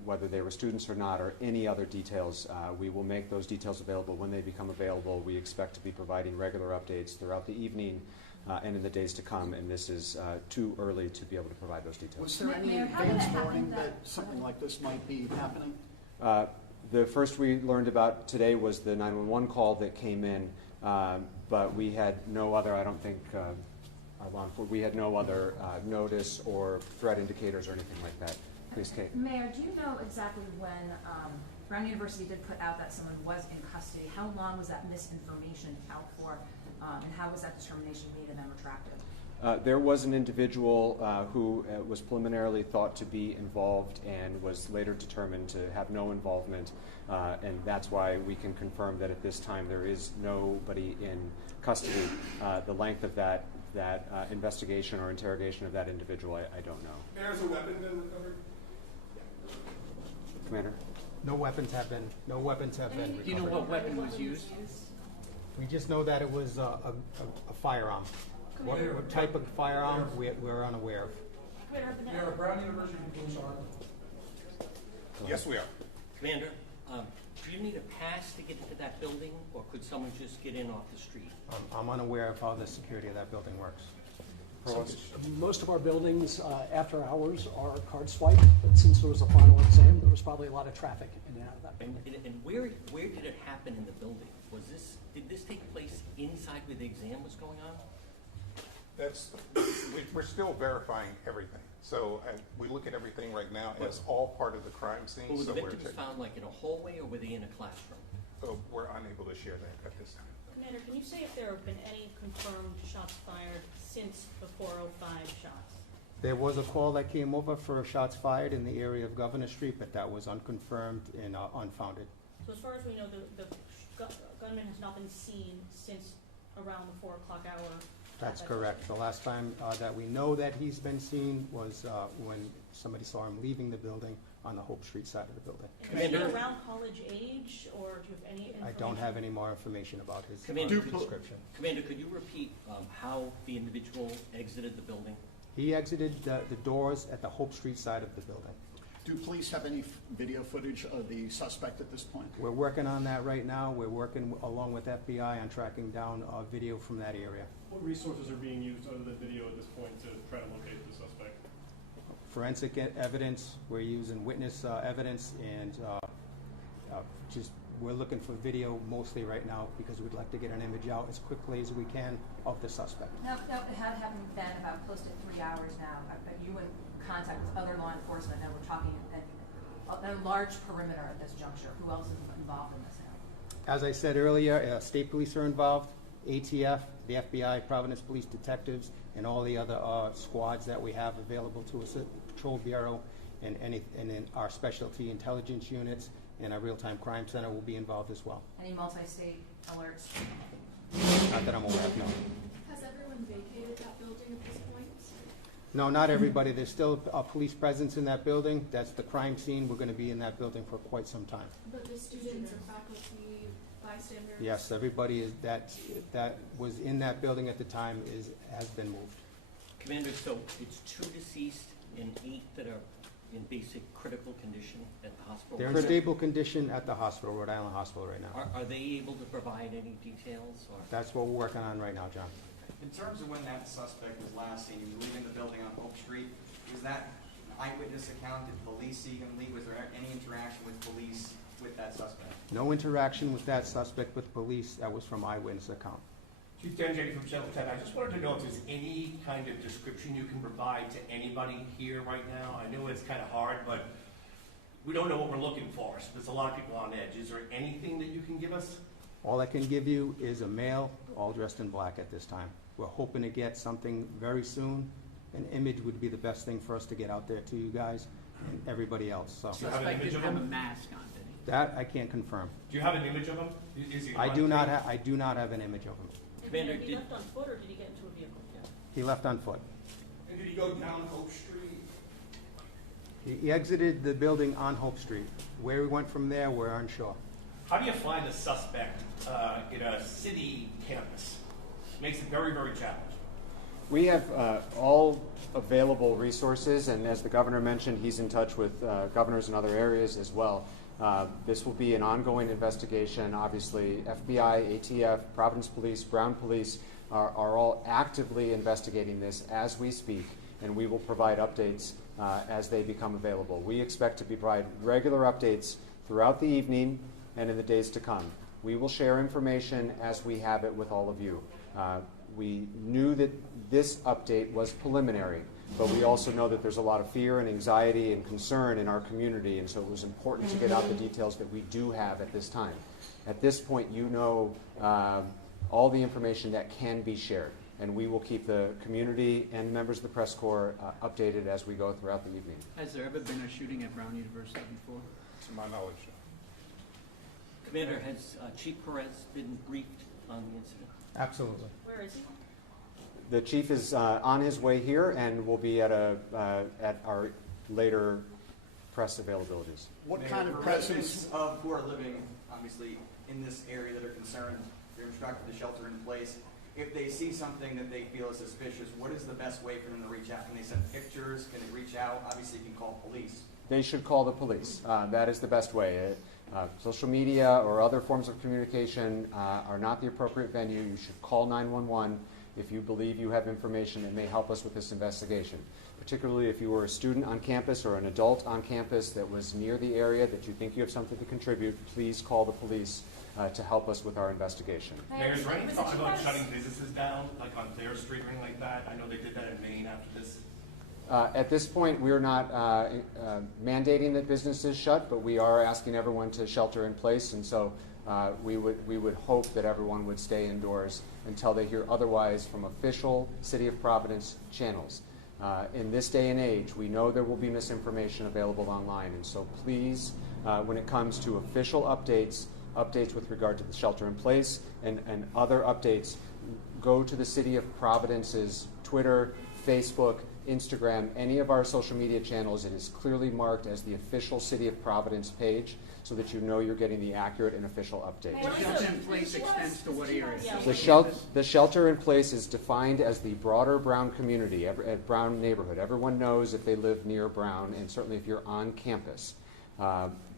whether they were students or not, or any other details. We will make those details available when they become available. We expect to be providing regular updates throughout the evening and in the days to come, and this is too early to be able to provide those details. Was there any advance warning that something like this might be happening? The first we learned about today was the 911 call that came in, but we had no other, I don't think, we had no other notice or threat indicators or anything like that. Please, Kate. Mayor, do you know exactly when Brown University did put out that someone was in custody? How long was that misinformation out for, and how was that determination made and then retracted? There was an individual who was preliminarily thought to be involved and was later determined to have no involvement, and that's why we can confirm that at this time there is nobody in custody. The length of that investigation or interrogation of that individual, I don't know. Mayor, has a weapon been recovered? Commander? No weapons have been recovered. Do you know what weapon was used? We just know that it was a firearm. What type of firearm, we're unaware of. Mayor, Brown University police armed. Yes, we are. Commander, do you need a pass to get into that building, or could someone just get in off the street? I'm unaware of how the security of that building works. So, most of our buildings after hours are card swipe, but since there was a final exam, there was probably a lot of traffic in and out of that building. And where did it happen in the building? Did this take place inside where the exam was going on? We're still verifying everything. So we look at everything right now as all part of the crime scene. Well, were the victims found like in a hallway, or were they in a classroom? We're unable to share that at this time. Commander, can you say if there have been any confirmed shots fired since the 405 shots? There was a call that came over for shots fired in the area of Governor Street, but that was unconfirmed and unfounded. So as far as we know, the gunman has not been seen since around the 4 o'clock hour. That's correct. The last time that we know that he's been seen was when somebody saw him leaving the building on the Hope Street side of the building. Is he around college age, or do you have any information? I don't have any more information about his description. Commander, could you repeat how the individual exited the building? He exited the doors at the Hope Street side of the building. Do police have any video footage of the suspect at this point? We're working on that right now. We're working along with FBI on tracking down video from that area. What resources are being used other than video at this point to try to locate the suspect? forensic evidence. We're using witness evidence, and we're looking for video mostly right now because we'd like to get an image out as quickly as we can of the suspect. Now, it had happened been about close to 3 hours now. Are you in contact with other law enforcement? Now we're talking a large perimeter at this juncture. Who else is involved in this now? As I said earlier, state police are involved, ATF, the FBI, Providence Police Detectives, and all the other squads that we have available to us, Patrol Bureau, and then our specialty intelligence units and our real-time crime center will be involved as well. Any multi-state alerts? Not that I'm aware of, no. Has everyone vacated that building at this point? No, not everybody. There's still a police presence in that building. That's the crime scene. We're going to be in that building for quite some time. But the students or faculty, bystanders? Yes, everybody that was in that building at the time has been moved. Commander, so it's 2 deceased and 8 that are in basic critical condition at the hospital? They're in stable condition at the hospital, Rhode Island Hospital right now. Are they able to provide any details? Or? That's what we're working on right now, John. In terms of when that suspect was last seen, he was leaving the building on Hope Street. Was that an eyewitness account? Did police see him leave? Was there any interaction with police with that suspect? No interaction with that suspect with police. That was from eyewitness account. Chief Dan Jetty from Casualty. I just wanted to know if there's any kind of description you can provide to anybody here right now. I know it's kind of hard, but we don't know what we're looking for. So there's a lot of people on edge. Is there anything that you can give us? All I can give you is a male, all dressed in black at this time. We're hoping to get something very soon. An image would be the best thing for us to get out there to you guys and everybody else. So. Do you have an image of him? a mask on, did he? That I can't confirm. Do you have an image of him? Is he I do not have an image of him. Commander, did he left on foot or did he get into a vehicle? Yeah. He left on foot. And did he go down Hope Street? He exited the building on Hope Street. Where he went from there, we're unsure. How do you find a suspect in a city campus? Makes it very, very challenging. We have all available resources, and as the governor mentioned, he's in touch with governors in other areas as well. This will be an ongoing investigation. Obviously, FBI, ATF, Providence Police, Brown Police are all actively investigating this as we speak, and we will provide updates as they become available. We expect to provide regular updates throughout the evening and in the days to come. We will share information as we have it with all of you. We knew that this update was preliminary, but we also know that there's a lot of fear and anxiety and concern in our community, and so it was important to get out the details that we do have at this time. At this point, you know all the information that can be shared, and we will keep the community and members of the press corps updated as we go throughout the evening. Has there ever been a shooting at Brown University before? To my knowledge. Commander, has Chief Perez been briefed on the incident? Absolutely. Where is he? The chief is on his way here and will be at our later press availabilities. What kind of presence of who are living, obviously, in this area that are concerned, they're instructed to shelter in place. If they see something that they feel is suspicious, what is the best way for them to reach out? Can they send pictures? Can they reach out? Obviously, you can call police. They should call the police. That is the best way. Social media or other forms of communication are not the appropriate venue. You should call 911 if you believe you have information that may help us with this investigation. Particularly if you were a student on campus or an adult on campus that was near the area that you think you have something to contribute, please call the police to help us with our investigation. Mayor, is there any thought about shutting businesses down, like on Thayer Street or anything like that? I know they did that in Maine after this. At this point, we're not mandating that businesses shut, but we are asking everyone to shelter in place, and so we would hope that everyone would stay indoors until they hear otherwise from official City of Providence channels. In this day and age, we know there will be misinformation available online, and so please, when it comes to official updates with regard to the shelter in place and other updates, go to the City of Providence's Twitter, Facebook, Instagram, any of our social media channels. It is clearly marked as the official City of Providence page so that you know you're getting the accurate and official update. The shelter in place extends to what area? The shelter in place is defined as the broader Brown community, Brown neighborhood. Everyone knows if they live near Brown, and certainly if you're on campus.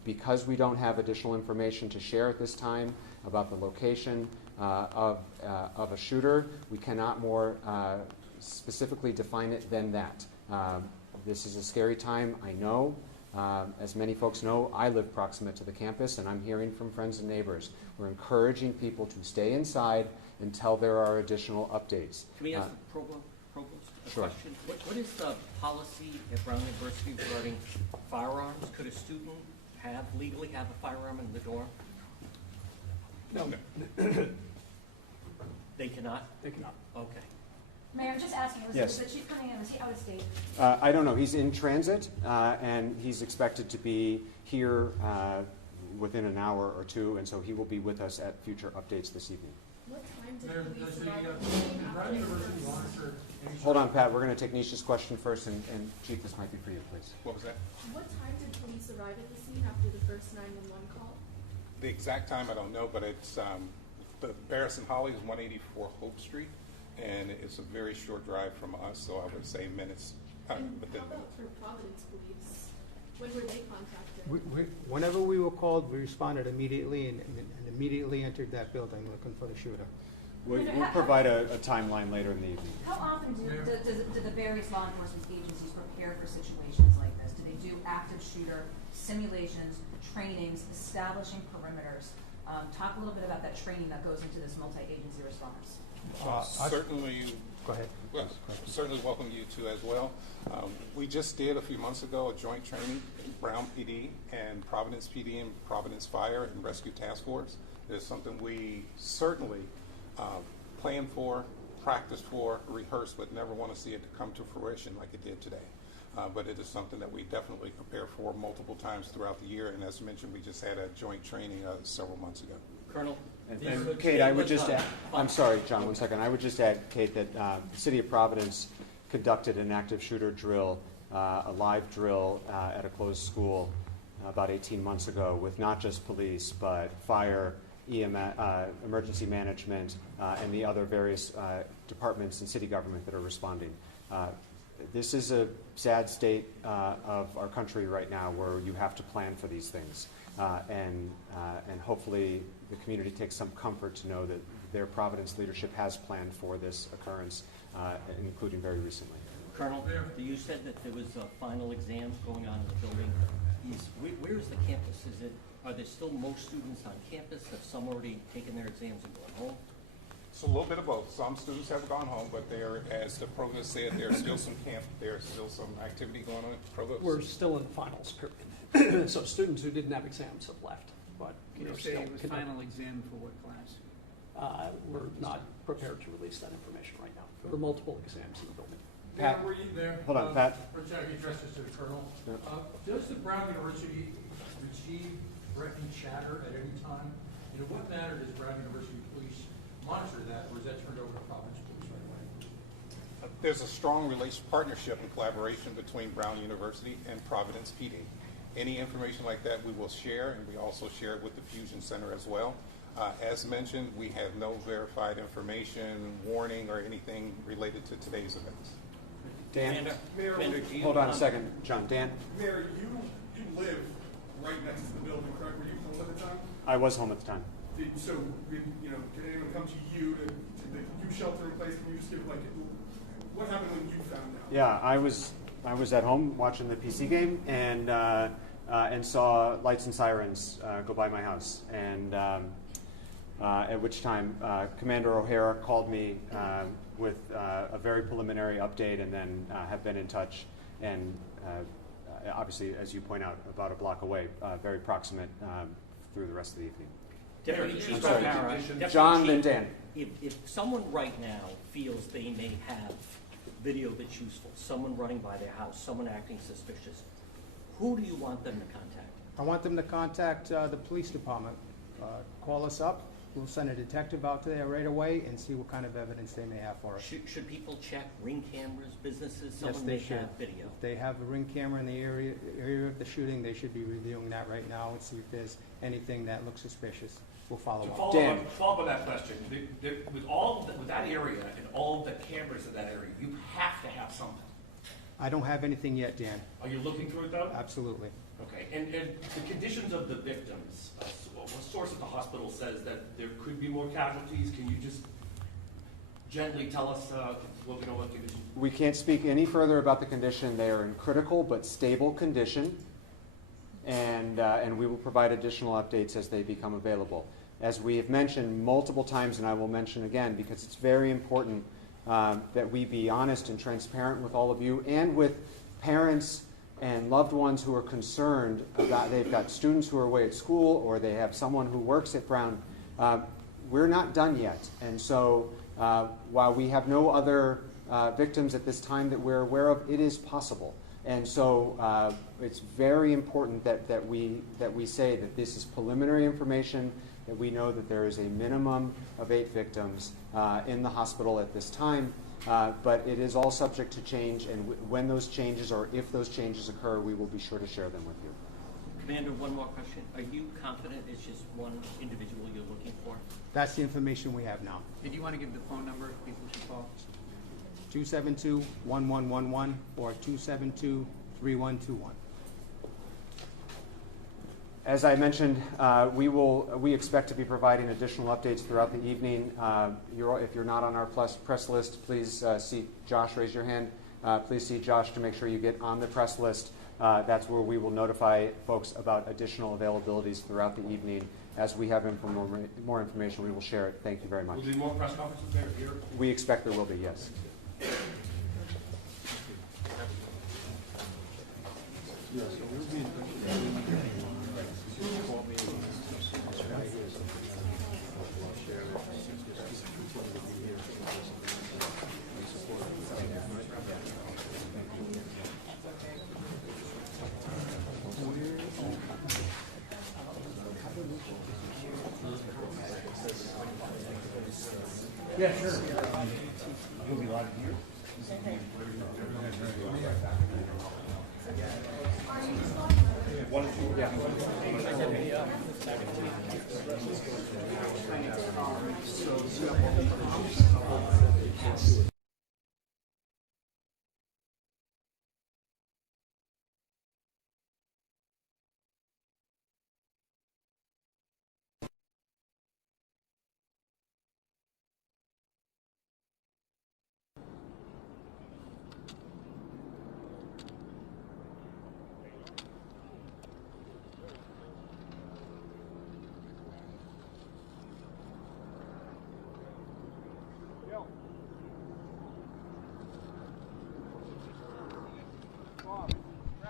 Because we don't have additional information to share at this time about the location of a shooter, we cannot more specifically define it than that. This is a scary time, I know. As many folks know, I live proximate to the campus, and I'm hearing from friends and neighbors. We're encouraging people to stay inside until there are additional updates. Can we ask the provost a Sure. question? What is the policy at Brown University regarding firearms? Could a student legally have a firearm in the dorm? No. They cannot? They cannot. Okay. Mayor, I'm just asking, was Yes. the chief coming in? Was he out of state? I don't know. He's in transit, and he's expected to be here within an hour or two, and so he will be with us at future updates this evening. What time did Mayor, police does the arrive at the scene Brown after the University first? monitor any Hold on, Pat. We're going to take Nisha's question first, and Chief, this might be for you, please. What was that? What time did police arrive at the scene after the first 911 call? The exact time I don't know, but it's the Barris and Holly is 184 Hope Street, and it's a very short drive from us, so I would say minutes. And Within how about minutes. for Providence Police? When were they contacted? Whenever we were called, we responded immediately and immediately entered that building looking for the shooter. We'll provide a timeline later in the evening. How often do the various law enforcement agencies prepare for situations like this? Do they do active shooter simulations, trainings, establishing perimeters? Talk a little bit about that training that goes into this multi-agency response. Certainly. Go ahead. Well, certainly welcome you to as well. We just did a few months ago a joint training, Brown PD and Providence PD and Providence Fire and Rescue Task Force. It's something we certainly plan for, practice for, rehearse, but never want to see it come to fruition like it did today. But it is something that we definitely prepare for multiple times throughout the year. And as mentioned, we just had a joint training several months ago. Colonel? And Kate, I would just add, I'm sorry, John, 1 second. I would just add, Kate, that the City of Providence conducted an active shooter drill, a live drill at a closed school about 18 months ago with not just police, but fire, EMS, emergency management, and the other various departments in city government that are responding. This is a sad state of our country right now where you have to plan for these things. And hopefully the community takes some comfort to know that their Providence leadership has planned for this occurrence, including very recently. Colonel, you said that there was final exams going on in the building. Where is the campus? Are there still most students on campus? Have some already taken their exams and gone home? It's a little bit of both. Some students have gone home, but there, as the provost said, there's still some activity going on. Provost? We're still in finals period. So students who didn't have exams have left. But Can you say it was final exam for what class? We're not prepared to release that information right now. There were multiple exams in the building. Pat, Were you there? hold on, Pat. We're trying to address this to the Colonel. Yeah. Does the Brown University receive threatening chatter at any time? In what manner does Brown University Police monitor that, or is that turned over to Providence Police right away? There's a strong partnership and collaboration between Brown University and Providence PD. Any information like that we will share, and we also share it with the Fusion Center as well. As mentioned, we have no verified information, warning, or anything related to today's events. Dan, Mayor, hold on a second. John, Dan? Mayor, you live right next to the building, correct? Were you home at the time? I was home at the time. Did anyone come to you to you shelter in place? Can you just give what happened when you found out? Yeah, I was at home watching the PC game and saw lights and sirens go by my house, and at which time Commander O'Hara called me with a very preliminary update, and then have been in touch, and obviously, as you point out, about a block away, very proximate through the rest of the evening. Deputy Chief I'm sorry. O'Hara, Deputy John, Chief, then Dan. If someone right now feels they may have video that's useful, someone running by their house, someone acting suspicious, who do you want them to contact? I want them to contact the police department. Call us up. We'll send a detective out there right away and see what kind of evidence they may have for us. Should people check ring cameras, businesses? Yes, Someone they may should. have video. If they have a ring camera in the area of the shooting, they should be reviewing that right now and see if there's anything that looks suspicious. We'll follow up. Follow up on that question. With that area and all the cameras in that area, you have to have something. I don't have anything yet, Dan. Are you looking through it though? Absolutely. Okay. And the conditions of the victims. A source at the hospital says that there could be more casualties. Can you just gently tell us, what we know what condition? We can't speak any further about the condition. They are in critical but stable condition, and we will provide additional updates as they become available. As we have mentioned multiple times, and I will mention again because it's very important that we be honest and transparent with all of you and with parents and loved ones who are concerned about they've got students who are away at school or they have someone who works at Brown. We're not done yet, and so while we have no other victims at this time that we're aware of, it is possible. And so it's very important that we say that this is preliminary information, that we know that there is a minimum of 8 victims in the hospital at this time, but it is all subject to change, and when those changes or if those changes occur, we will be sure to share them with you. Commander, one more question. Are you confident it's just one individual you're looking for? That's the information we have now. Did you want to give the phone number people should call? 272-1111 or 272-3121. As I mentioned, we expect to be providing additional updates throughout the evening. If you're not on our press list, please see Josh. Raise your hand. Please see Josh to make sure you get on the press list. That's where we will notify folks about additional availabilities throughout the evening. As we have more information, we will share it. Thank you very much. Will there be more press conferences there here? We expect there will be, yes. Yeah, sure. You'll be live here? One, two, yeah.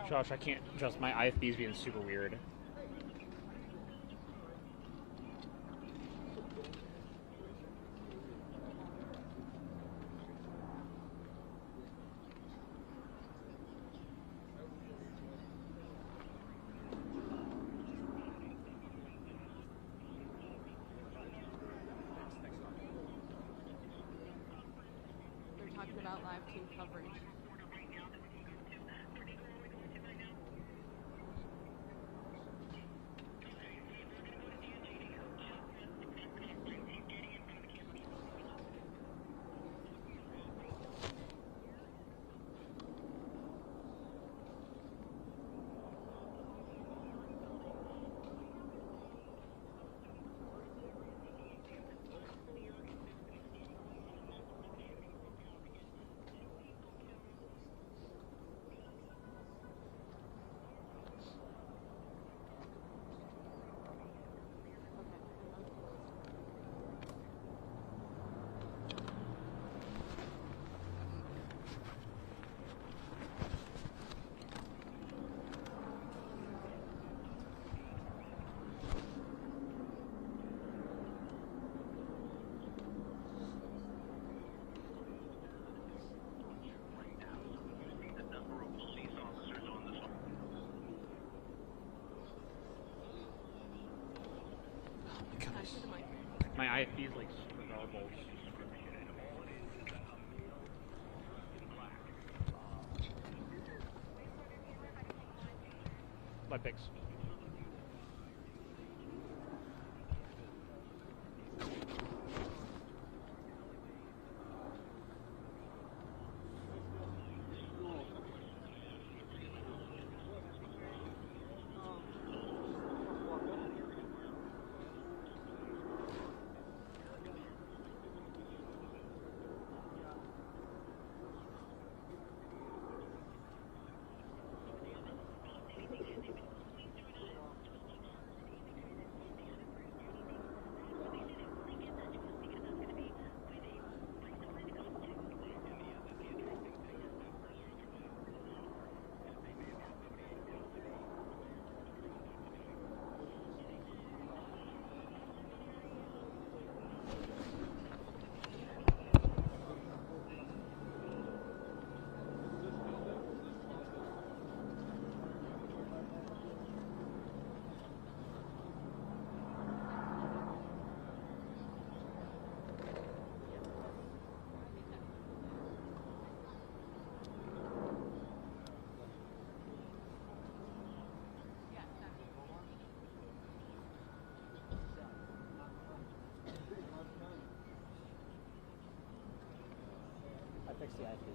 Josh, I can't adjust. My IFB is being super weird. They're talking about live team coverage. My IFB is like super garbled. Lead pigs. CIP.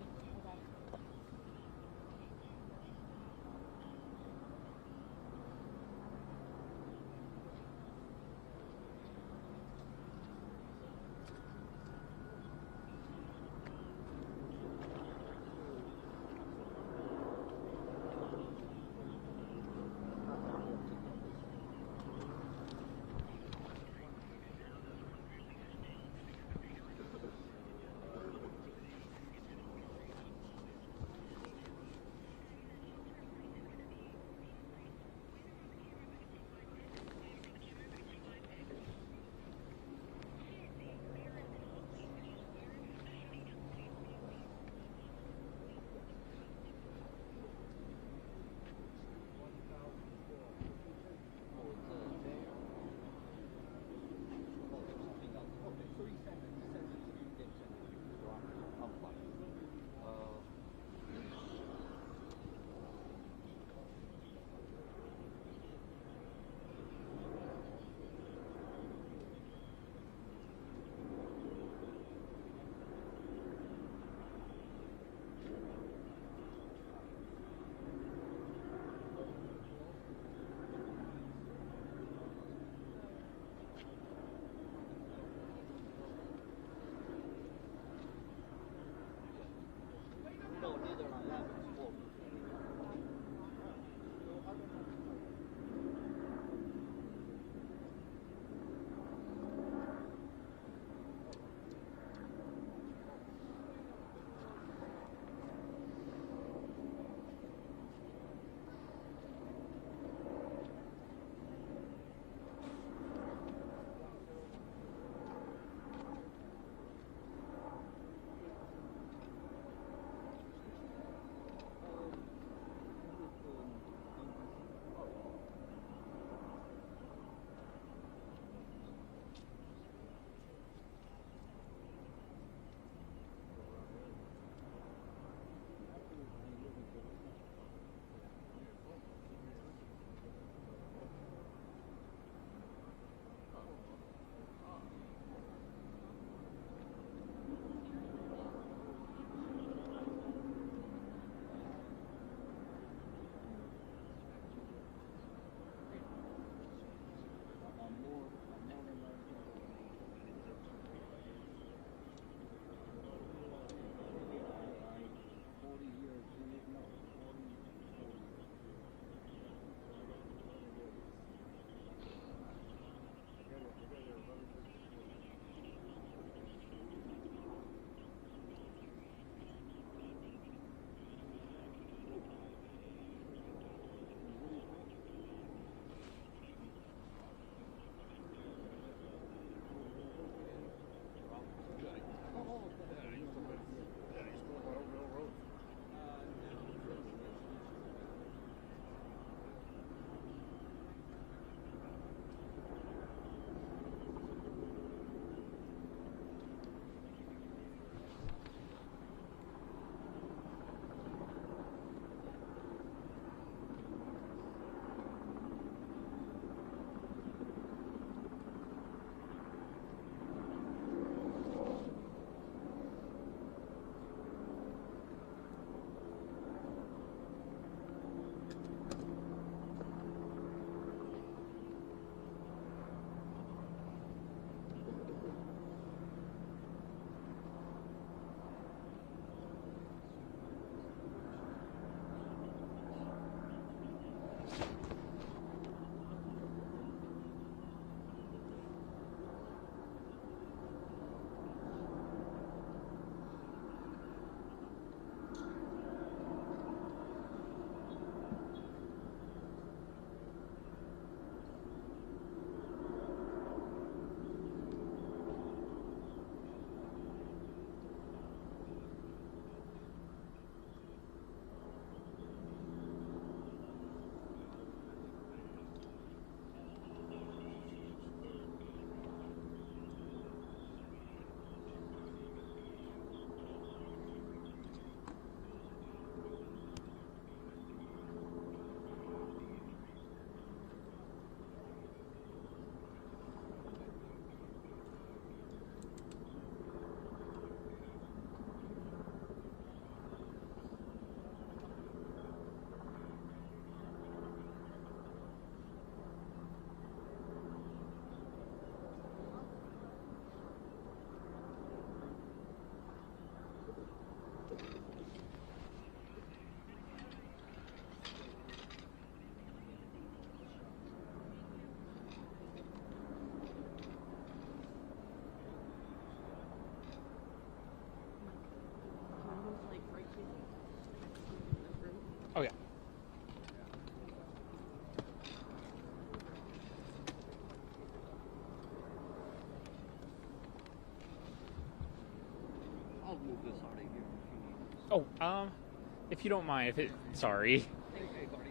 if you don't mind, sorry. Hey, buddy.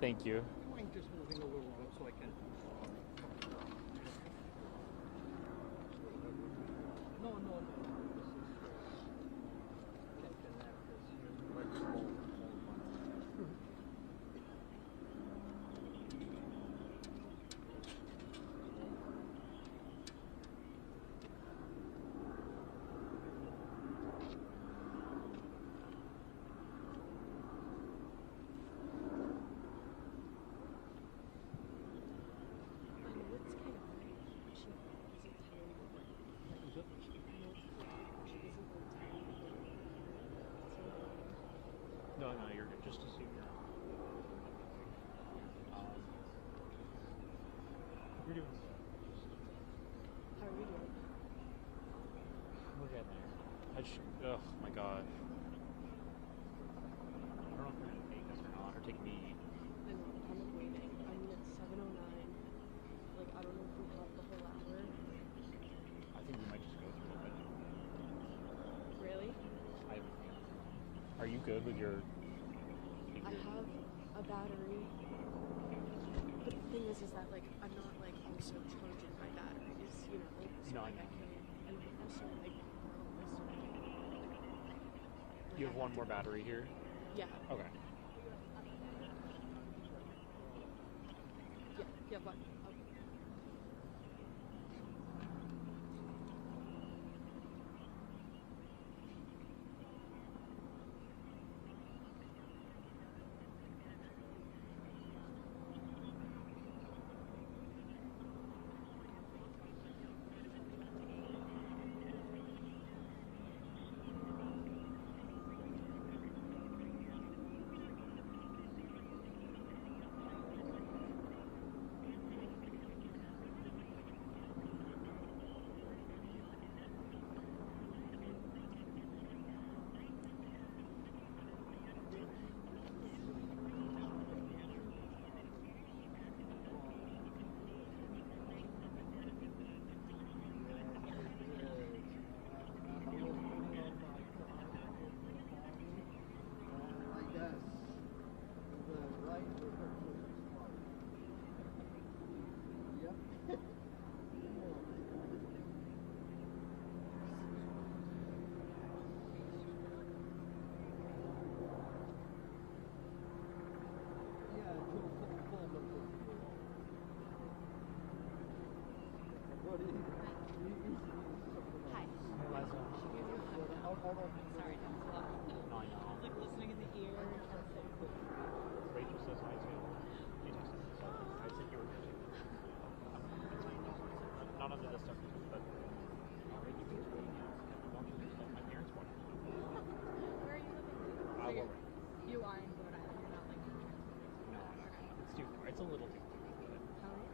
Thank you. Do you mind just moving a little bit so I can? No. No, you're good. Just assume you're on. You're doing good. How are we doing? We're getting there. Oh my god. I don't know if they're gonna take us or not, or take me. I know, I'm kind of waiting. I mean, it's 7:09. Like, I don't know if we have the whole hour. I think we might just go through it. Really? Are you good with your? I have a battery. But the thing is that, like, I'm not, like, also charging my batteries, you know? So, No, like, I I know. can't. And also, like, You have one more battery here? yeah. Okay. Yeah, but. Okay. Hi. Sorry, that's a lot. No, I know. Like listening in the ear. Rachel says hi too. I said you were good too. Not under this stuff, but my parents want it. Where are you living? Well, right. You are in Rhode Island. You're not like. No, it's too far. It's a little too far. How are you?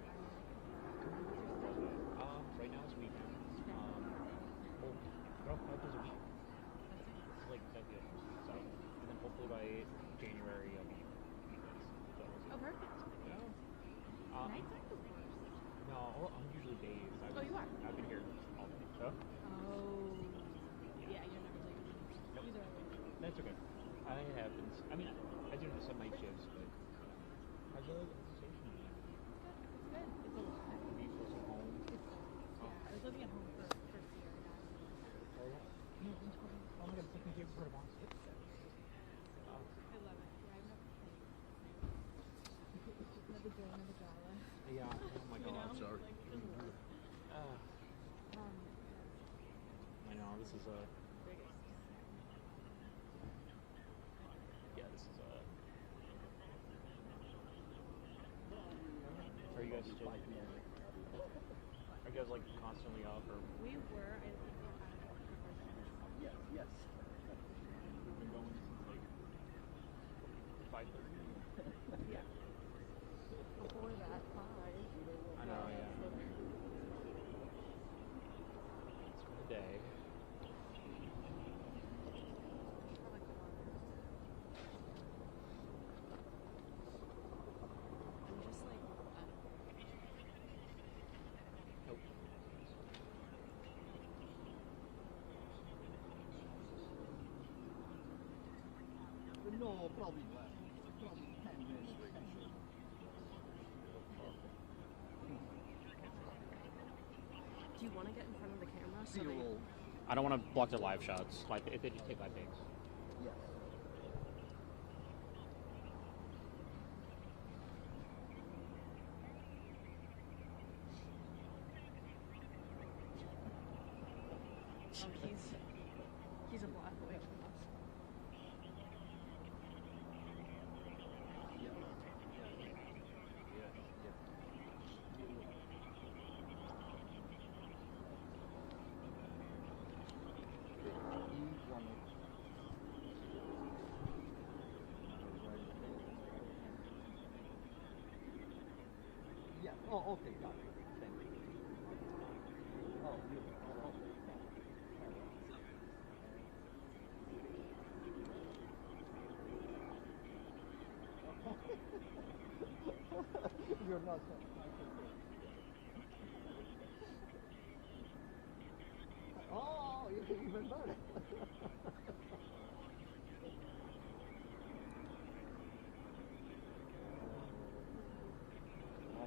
Right now it's weekend. Well, there's a week. It's like that'd be it. So, and then hopefully by January I'll be weekends. Oh, perfect. Yeah. Nights are the worst. No, I'm usually days. Oh, you are? I've been here all day. So. Oh. Yeah, you're never leaving. Nope. Either way. That's okay. It happens. I mean, I do some night shifts, but I feel like it's station. It's good. It's a lot. Be close to home. Yeah, I was living at home for a year and a half. Oh my god, it's like my favorite part of Boston. I love it. Yeah, I've never been. Never gala. Yeah, oh my god. You know? Sorry. Like, the worst. I know, this is a... Yeah, this is a... Are you guys still... Are you guys like constantly up or... We were, I think we're at Yes. We've been going since like 5:30. Yeah. Before that, 5. I know, yeah. It's for the day. I'm just like, Nope. No, probably less. Probably 10 minutes. Do you want to get in front of the camera so they... I don't want to block their live shots. Like if they just take live takes. Yes. Oh, he's a block away from us. Yeah. Oh, okay, got it. Thank you. Oh, beautiful. Oh, okay. You're not. Oh, even better.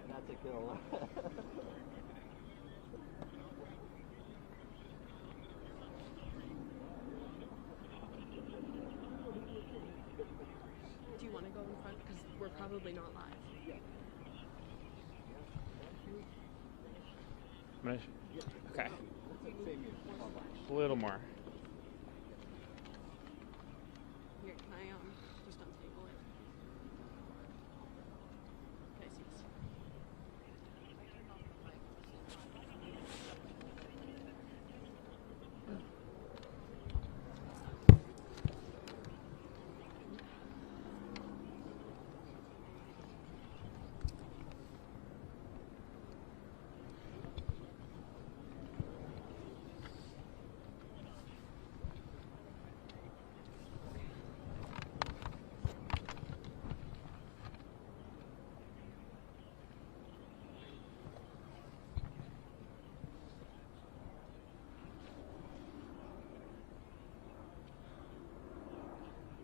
That's a kill. Do you want to go in front? Because we're probably not live. Okay. A little more. Here, can I just untangle it? Okay, see this.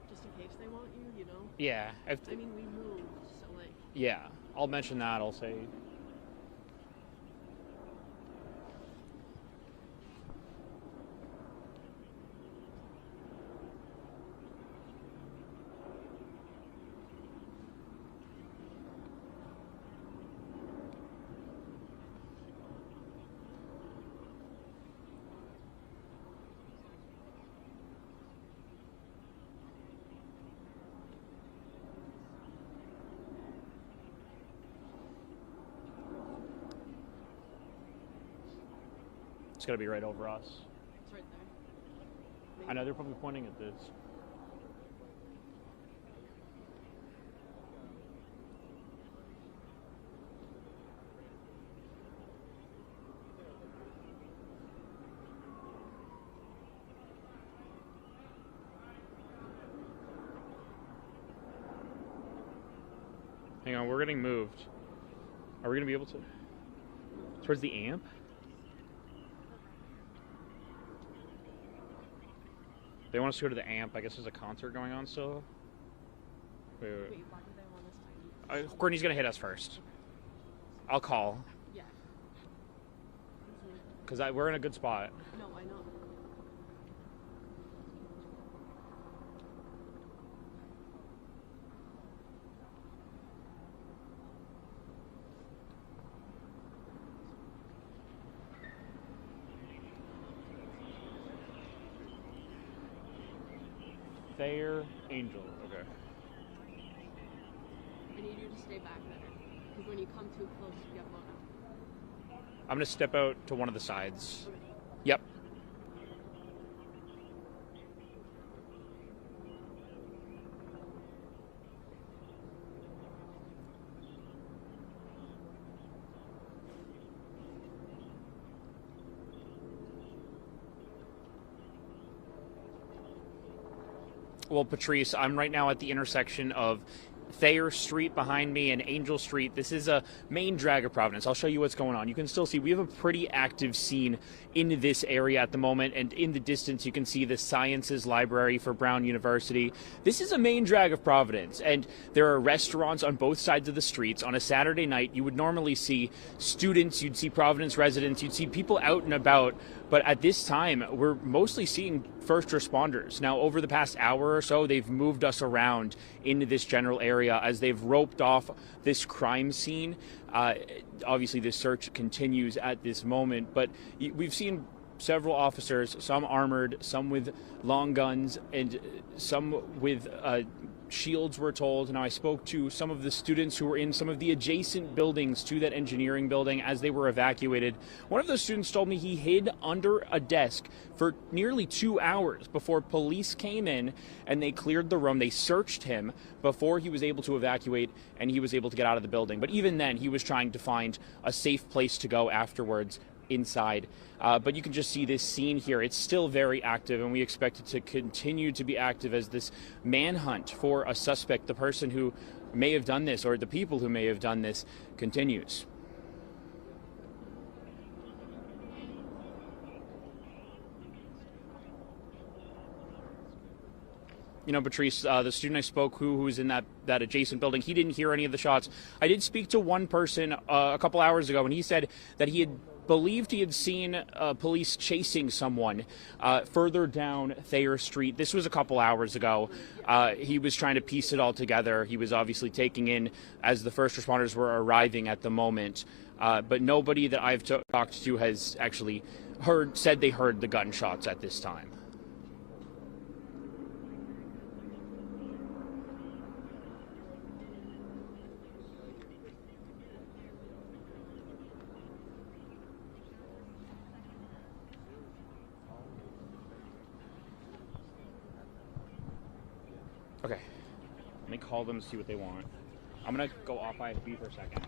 Just in case they want you, you know? Yeah. I mean, we moved, so like... Yeah. I'll mention that. I'll say. It's got to be right over us. It's right there. I know they're probably pointing at this. Hang on, we're getting moved. Are we going to be able to? Towards the amp? They want us to go to the amp. I guess there's a concert going on still. Wait. Wait, why do they want us to... Courtney's going to hit us first. I'll call. Yeah. Because we're in a good spot. No, I know. Thayer Angel. Okay. I need you to stay back better. Because when you come too close, you get blown up. I'm going to step out to one of the sides. Yep. Well, Patrice, I'm right now at the intersection of Thayer Street behind me and Angel Street. This is a main drag of Providence. I'll show you what's going on. You can still see we have a pretty active scene in this area at the moment, and in the distance you can see the Sciences Library for Brown University. This is a main drag of Providence, and there are restaurants on both sides of the streets. On a Saturday night, you would normally see students, you'd see Providence residents, you'd see people out and about, but at this time, we're mostly seeing first responders. Now, over the past hour or so, they've moved us around into this general area as they've roped off this crime scene. Obviously, this search continues at this moment, but we've seen several officers, some armored, some with long guns, and some with shields, we're told. Now, I spoke to some of the students who were in some of the adjacent buildings to that engineering building as they were evacuated. One of those students told me he hid under a desk for nearly 2 hours before police came in and they cleared the room. They searched him before he was able to evacuate and he was able to get out of the building. But even then, he was trying to find a safe place to go afterwards inside. But you can just see this scene here. It's still very active, and we expect it to continue to be active as this manhunt for a suspect, the person who may have done this, or the people who may have done this, continues. You know, Patrice, the student I spoke who was in that adjacent building, he didn't hear any of the shots. I did speak to one person a couple hours ago, and he said that he had believed he had seen police chasing someone further down Thayer Street. This was a couple hours ago. He was trying to piece it all together. He was obviously taking in as the first responders were arriving at the moment. But nobody that I've talked to has actually said they heard the gunshots at this time. Okay, let me call them to see what they want. I'm gonna go off IFB for a second.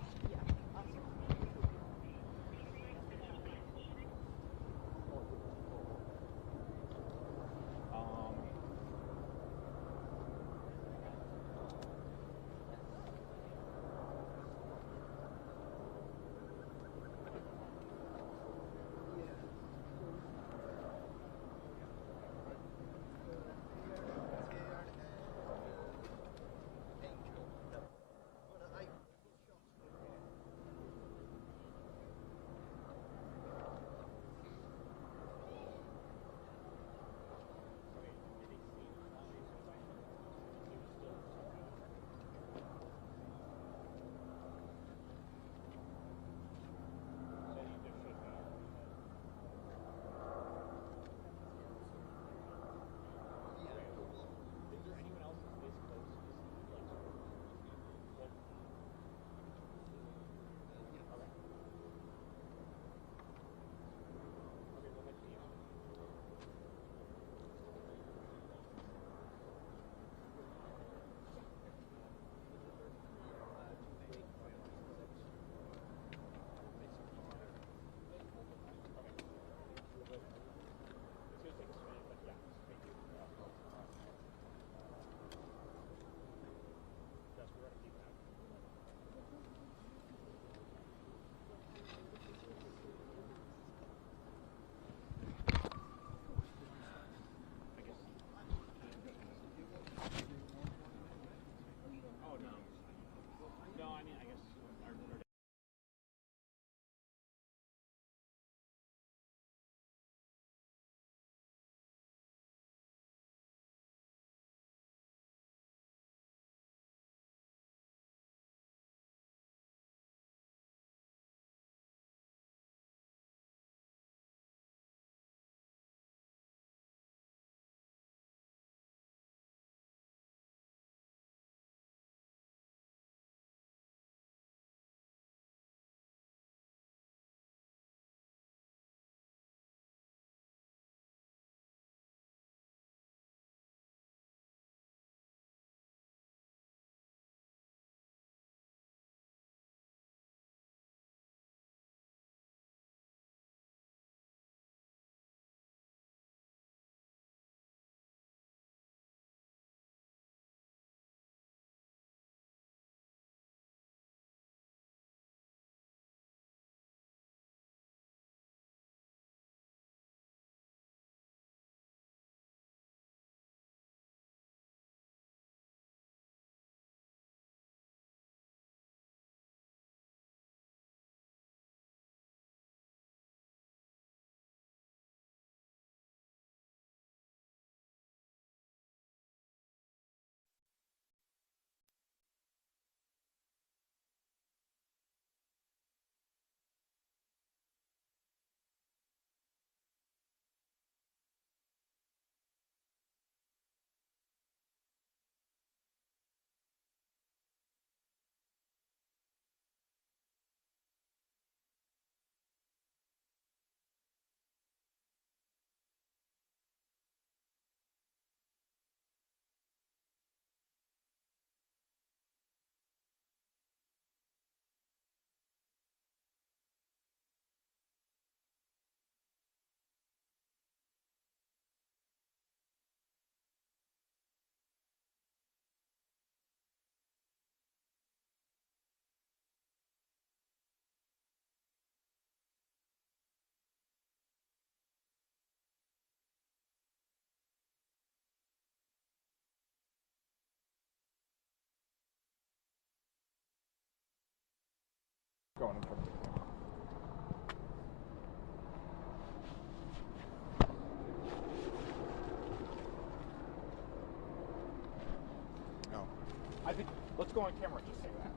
camera just say that.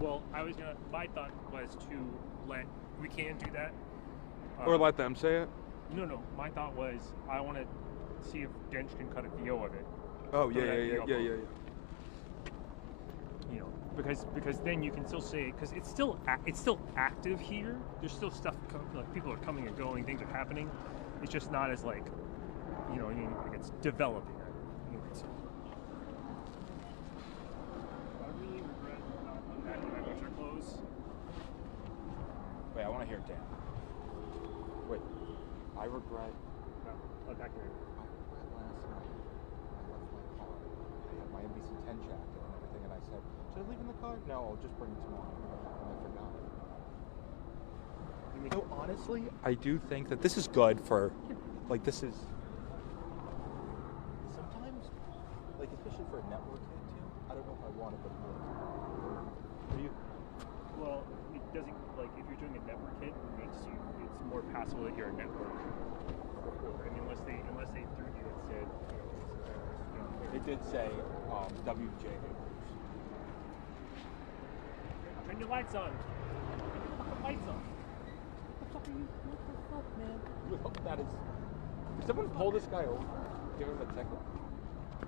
Well, my thought was to we can do that. Or let them say it? No. My thought was I want to see if Dench can cut a VO of it. Oh, Throw that VO yeah. You know, because then you can still say, because it's still active here. There's still stuff, like people are coming and going, things are happening. It's just not as like, you know, like it's developing. Anyway, so. I really regret not unpacking my winter clothes. Wait, I want to hear Dan. Wait, I regret. No, unpacking my. Last night, I left my car. I had my NBC 10 jacket and everything, and I said, should I leave in the car? No, I'll just bring it tomorrow. And I forgot. So honestly, I do think that this is good for, like, this is sometimes, like, especially for a network hit too. I don't know if I want it, but it works. What do you? Well, it doesn't, like, if you're doing a network hit, it's more passable that you're a network reporter. I mean, unless they threw you and said, you know, It did say WJ. Turn your lights on. Turn the lights on. What the fuck are you? What the fuck, man? That is. If someone pull this guy over, give him a ticket.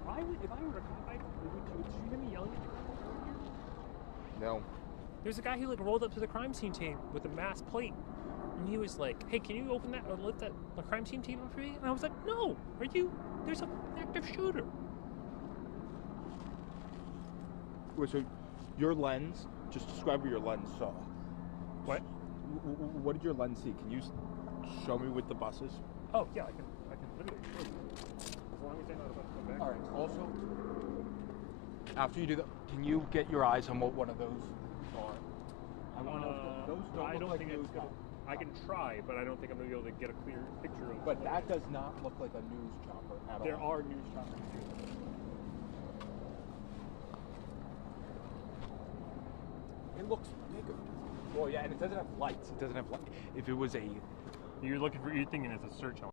Why would, if I were a cop, would you hear me yelling at the crime earlier? No. There's a guy who like rolled up to the crime scene tape with a mass plate, and he was like, "Hey, can you open that or lift that crime scene tape up for me?" And I was like, "No, are you? There's an active shooter." Wait, so your lens? Just describe what your lens saw. What? What did your lens see? Can you show me with the buses? Oh yeah, I can literally show you. As long as they're not about to come back. All right. Also, after you do that, can you get your eyes on what one of those are? I want to know if those don't I look don't like think news it's gonna. I can try, but I don't think I'm gonna be able to get a clear picture of. But that does not look like a news chopper at all. There are news choppers too. It looks bigger. Well, yeah, and it doesn't have lights. It doesn't have light. If it was a, you're thinking it's a search element.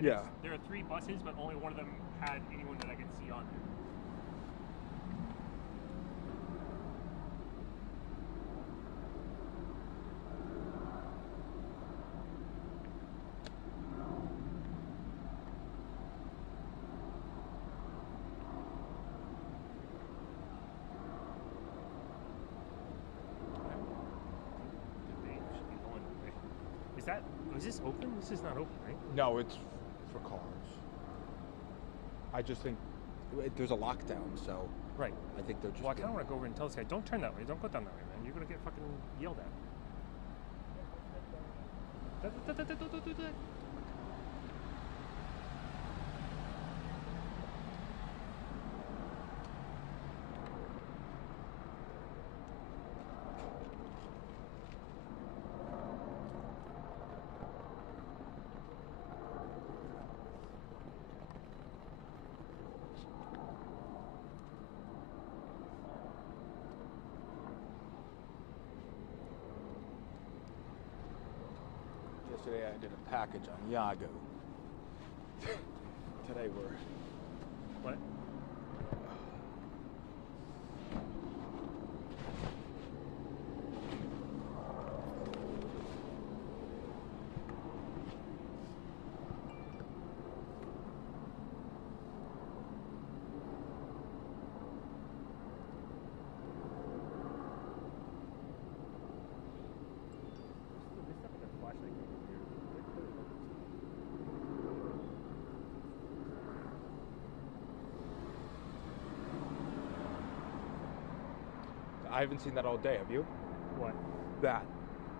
Yeah. There are 3 buses, but only one of them had anyone that I could see on there. Is this open? This is not open, right? No, it's for cars. I just think there's a lockdown, so right. I think they're just. Well, I kind of want to go over and tell this guy, don't turn that way. Don't go down that way, man. You're gonna get fucking yelled at. Don't do that. Yesterday I did a package on Yago. Today we're. What? haven't seen that all day. Have you? What? That.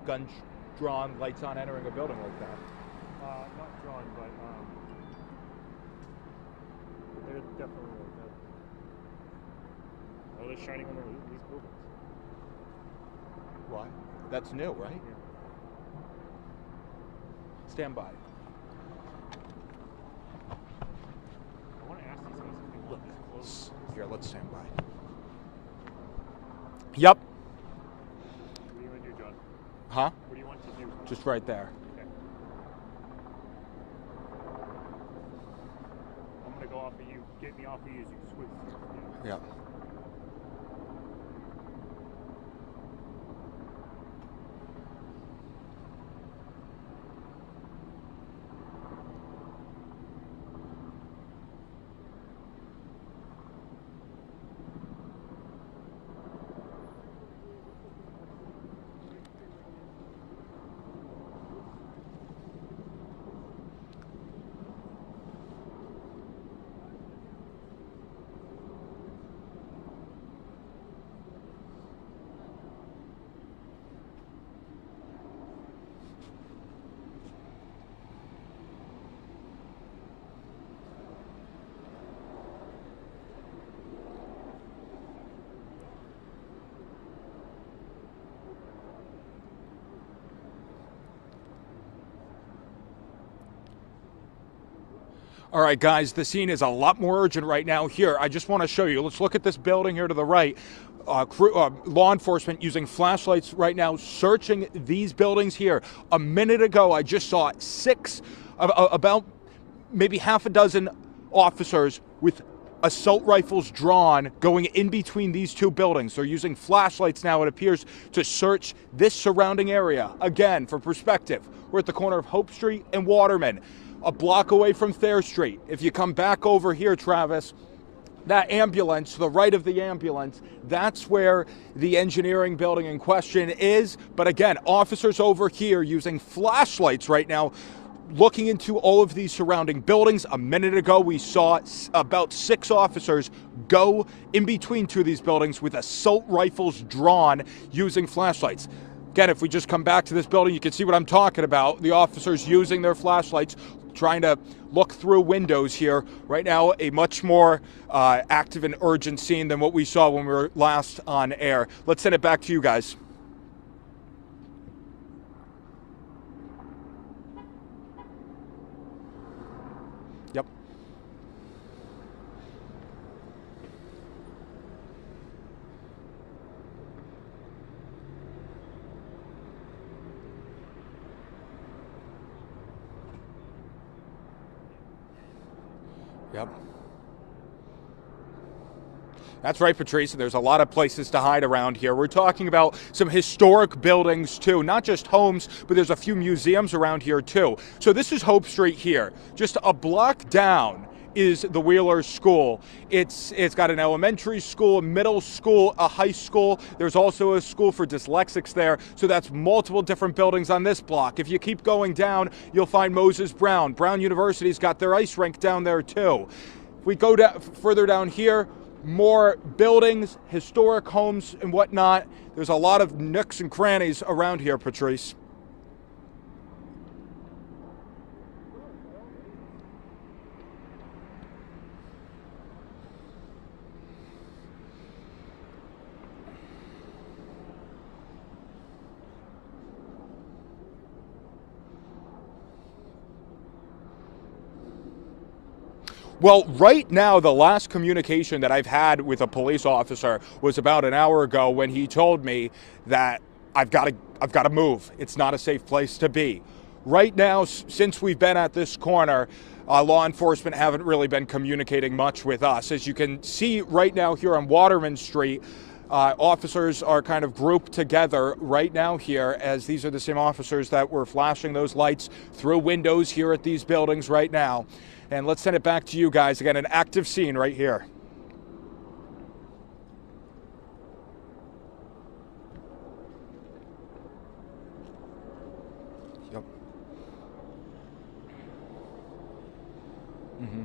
Guns drawn, lights on, entering a building like that. Not drawn, but they're definitely like that. Oh, they're shining on these buildings. Why? That's new, right? Yeah. Stand by. I want to ask these guys if they want this close. Here, let's stand by. Yep. What do you want to do, John? Huh? What do you want to do? Just right there. Okay. I'm gonna go off of you. Get me off of you as you squeeze. Yeah. All right, guys, the scene is a lot more urgent right now. Here, I just want to show you. Let's look at this building here to the right. Law enforcement using flashlights right now, searching these buildings here. A minute ago, I just saw about maybe half a dozen officers with assault rifles drawn going in between these two buildings. They're using flashlights now, it appears, to search this surrounding area. Again, for perspective, we're at the corner of Hope Street and Waterman, a block away from Thayer Street. If you come back over here, Travis, that ambulance, to the right of the ambulance, that's where the engineering building in question is. But again, officers over here using flashlights right now, looking into all of these surrounding buildings. A minute ago, we saw about 6 officers go in between 2 of these buildings with assault rifles drawn using flashlights. Again, if we just come back to this building, you can see what I'm talking about. The officers using their flashlights, trying to look through windows here. Right now, a much more active and urgent scene than what we saw when we were last on air. Let's send it back to you guys. Yep. Yep. That's right, Patrice. There's a lot of places to hide around here. We're talking about some historic buildings, too. Not just homes, but there's a few museums around here, too. So this is Hope Street here. Just a block down is the Wheeler School. It's got an elementary school, a middle school, a high school. There's also a school for dyslexics there. So that's multiple different buildings on this block. If you keep going down, you'll find Moses Brown. Brown University's got their ice rink down there too. If we go further down here, more buildings, historic homes and whatnot. There's a lot of nooks and crannies around here, Patrice. Well, right now, the last communication that I've had with a police officer was about an hour ago when he told me that I've got to move. It's not a safe place to be. Right now, since we've been at this corner, law enforcement haven't really been communicating much with us. As you can see right now here on Waterman Street, officers are kind of grouped together right now here, as these are the same officers that were flashing those lights through windows here at these buildings right now. And let's send it back to you guys. Again, an active scene right here. Yep. Mm-hmm.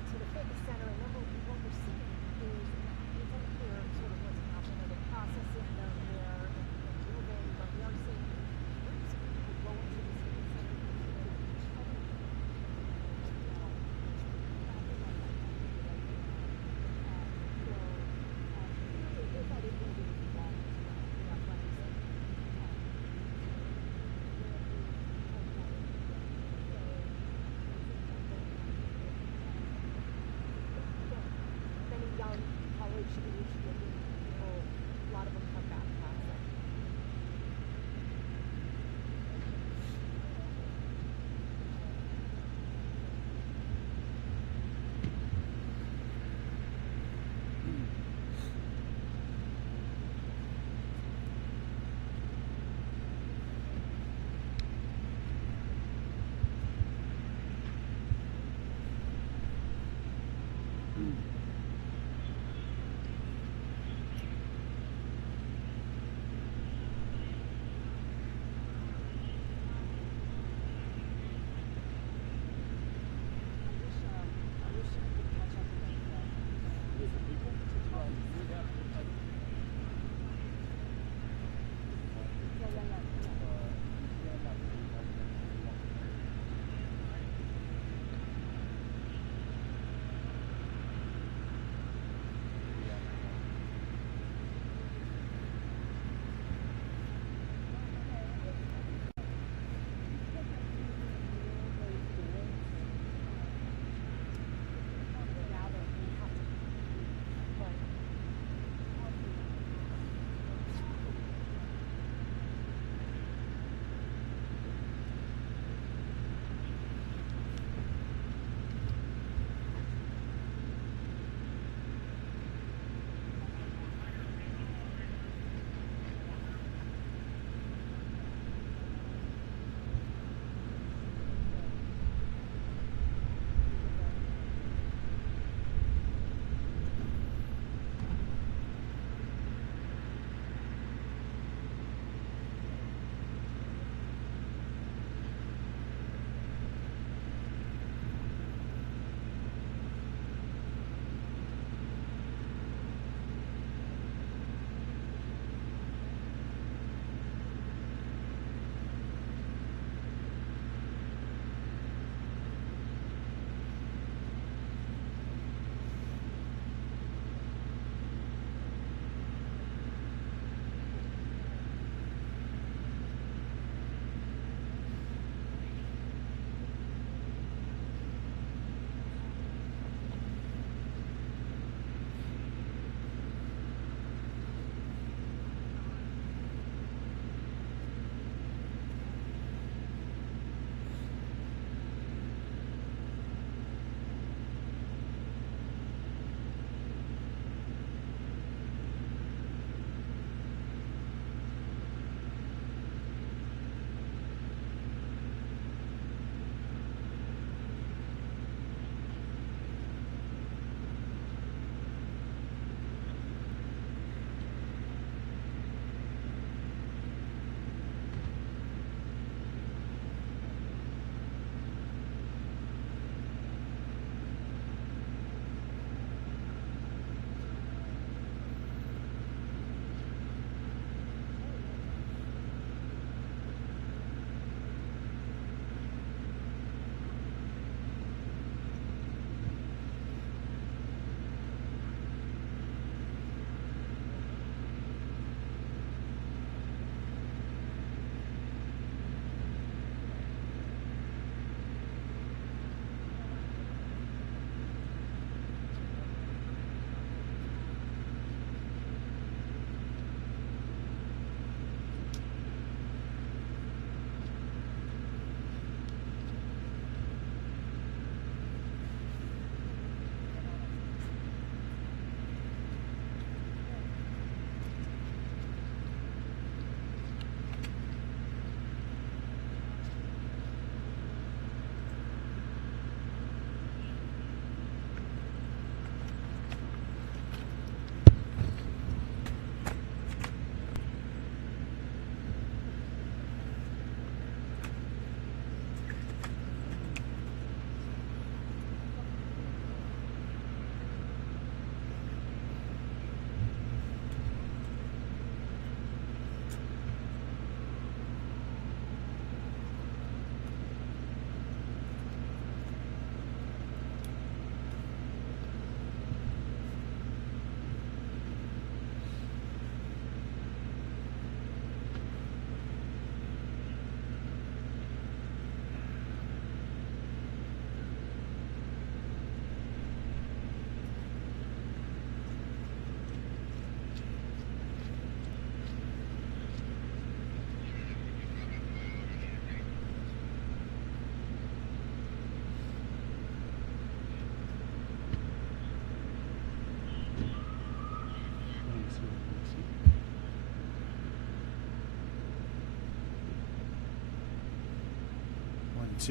to the fitness center, and then what we're seeing is it's unclear sort of what's happening. Are they processing them there and moving? But we are seeing groups of people go into this fitness center.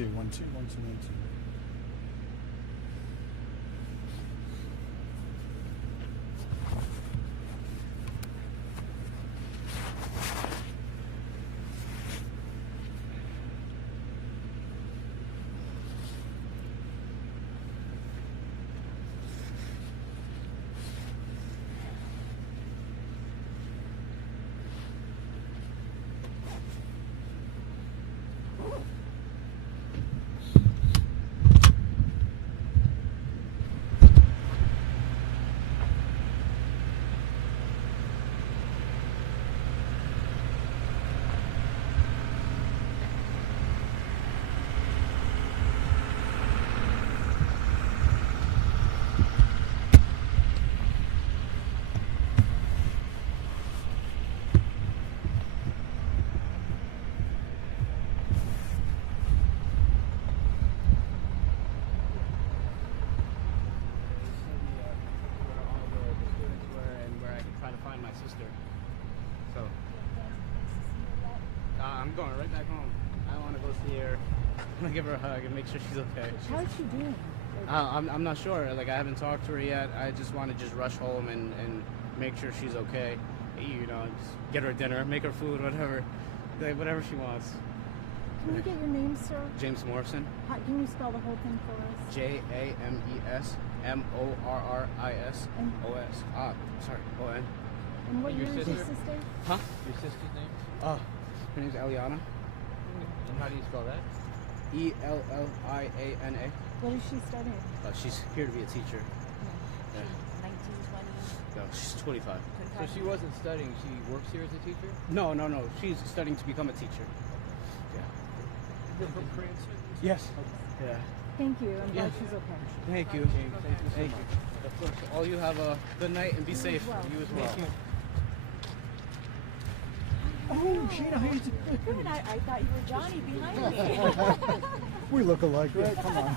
2, 1, 2, 1, 2, 1, 2. I'm going right back home. I want to go see her. I want to give her a hug and make sure she's okay. How's she doing? I'm not sure. Like, I haven't talked to her yet. I just want to just rush home and make sure she's okay. You know, just get her dinner, make her food, whatever. Like, whatever she wants. Can we get your name, sir? James Morrison. Can you spell the whole thing for us? JamesMorris. Sorry, O-N. And what year is your sister? Huh? Your sister's name? Her name's Eliana. And how do you spell that? Elliana. What is she studying? She's here to be a teacher. Yeah. 19, 20? No, she's 25. So she wasn't studying, she works here as a teacher? No. She's studying to become a teacher. Yeah. You're from Cranston? Yes. Yeah. Thank you. I'm glad she's okay. Thank you. Thank you. Of course. All you have a good night and be safe. You as well. Thank you. Oh, Gina, how you doing? Good. I thought you were Johnny behind me. We look alike, right? Come on.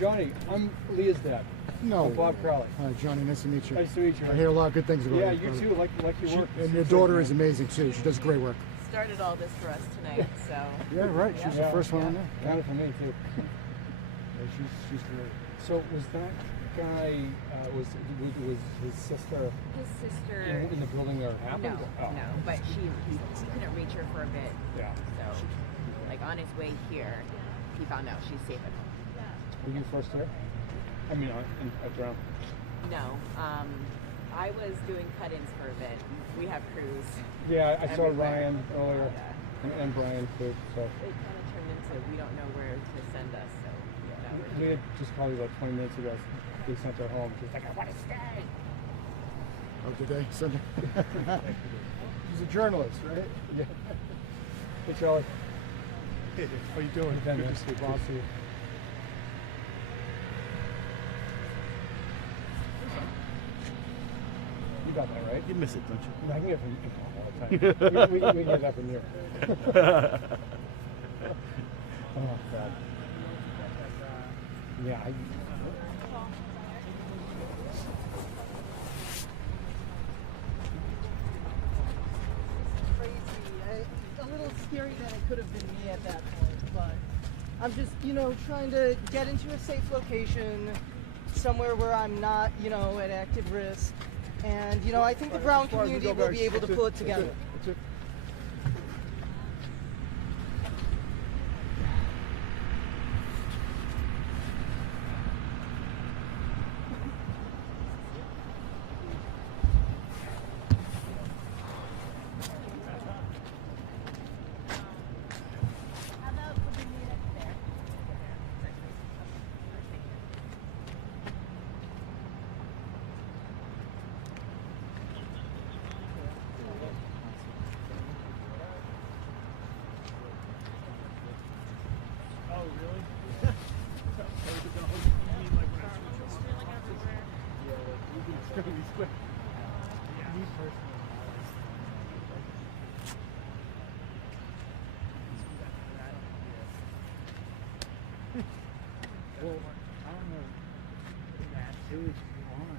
Johnny, I'm Leah's dad. No. I'm Bob Crowley. Hi, Johnny. Nice to meet you. Nice to meet you. I hear a lot of good things about Yeah, you. you too. Like your work. And your daughter is amazing too. She does great work. Started all this for us tonight, so. Yeah, right. She was the first one on there. Got it for me too. Yeah, she's great. So was that guy was his sister? His sister. In the building that happened? No, but he couldn't reach her for a bit. Yeah. So, like on his way here, he found out she's safe at home. Were you first there? I mean, at Brown. No, I was doing cut-ins for a bit. We have crews. Yeah, I saw everywhere. Ryan earlier, and Brian too. So It kind of turned into we don't know where to send us. So yeah, Leah just called me about 20 minutes ago. They sent her home. She's like, I want to stay. Oh, did they send her? She's a journalist, right? Yeah. Hey, Charlie. Hey, how you doing? Good to see you. Boss, see you. You got that right? You miss it, don't you? I can get it from you all the time. we can get that from you. Oh, God. Yeah, A little scary that it could have been me at that point, but I'm just, trying to get into a safe location, somewhere where I'm not, at active risk. And, I think the Brown community will be able to pull it together. Well, I don't know. Who is on?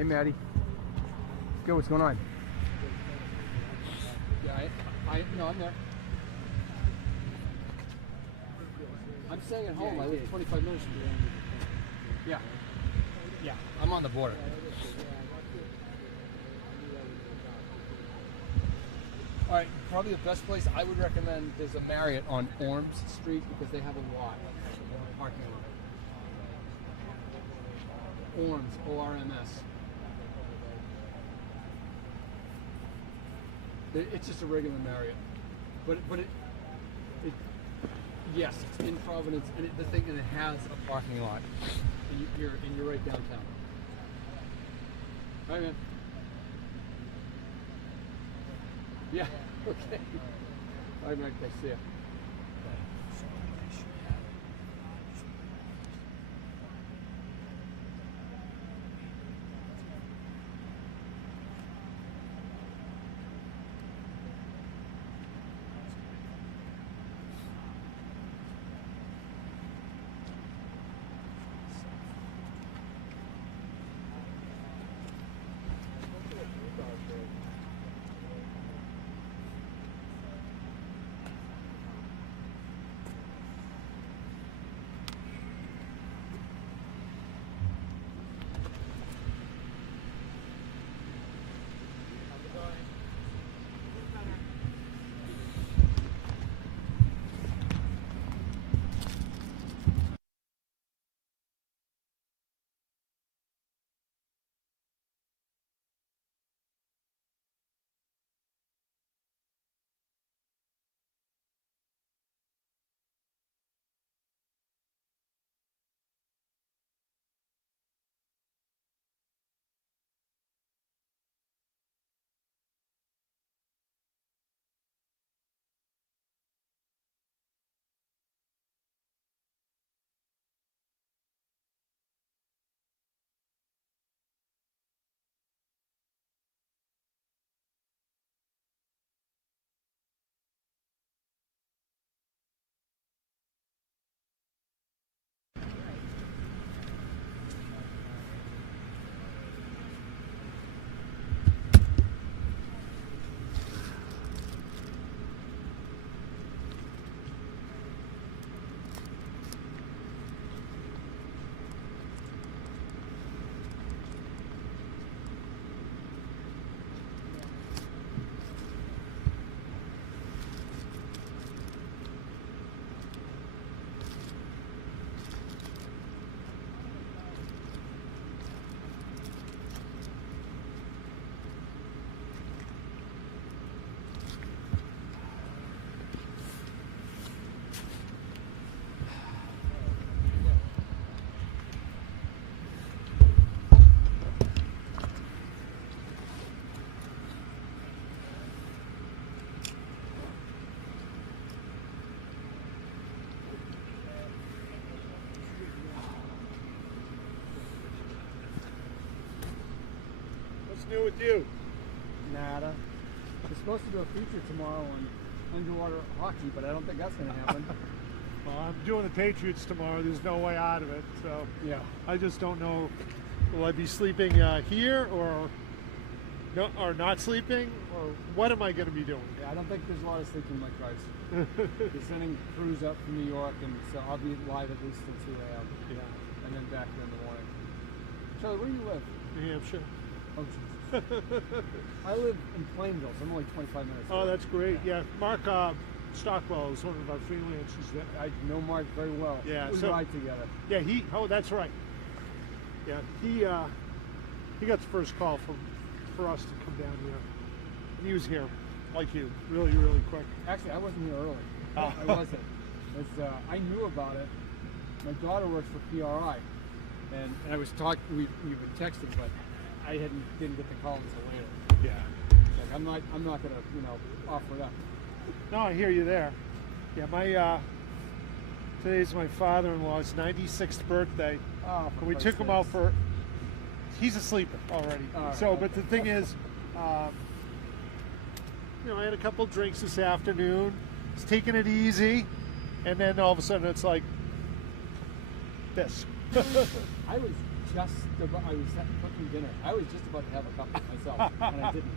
Hey, Maddie. Good, what's going on? Yeah, no, I'm there. I'm staying at home. I live 25 minutes from here. Yeah. Yeah, I'm on the border. All right, probably the best place I would recommend is a Marriott on Orms Street because they have a lot of parking lot. Orms, O-R-M-S. It's just a regular Marriott, but it yes, it's in Providence, and it has a parking lot, and you're right downtown. All right, man. Yeah. Okay. All right, Mike. I'll see ya. New with you? Nada. We're supposed to do a feature tomorrow on underwater hockey, but I don't think that's going to happen. Well, I'm doing the Patriots tomorrow. There's no way out of it. So yeah, I just don't know. Will I be sleeping here or not sleeping, or what am I going to be doing? Yeah, I don't think there's a lot of sleeping in my drives. They're sending crews up from New York, and so I'll be live at least till 2 a.m. Yeah, and then back here in the morning. Charlie, where do you live? New Hampshire. Oh, Jesus. I live in Plainville, so I'm only 25 minutes away. Oh, that's great. Yeah, Mark Stockwell is one of our freelancers. That I know Mark very well. Yeah, we ride together. Yeah, oh, that's right. Yeah, he got the first call for us to come down here. And he was here, like you, really, really quick. Actually, I wasn't here early. Oh. I wasn't. I knew about it. My daughter works for PRI, and I was talking. We were texting, but I didn't get the call until later. Yeah. Like, I'm not gonna offer it up. No, I hear you there. Yeah, today's my father-in-law's 96th birthday. Oh, and we took him out for. He's a sleeper already. Right, so, but the thing is, I had a couple drinks this afternoon. He's taking it easy, and then all of a sudden it's like this. I was I was cooking dinner. I was just about to have a cup myself, and I didn't.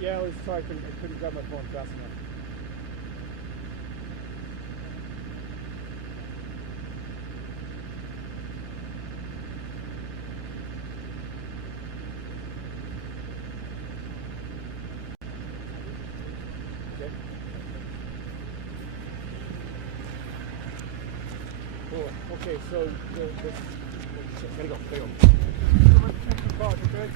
Yeah, I was sorry, I couldn't grab my phone fast enough. Okay. Cool. Okay, so gotta go. Okay?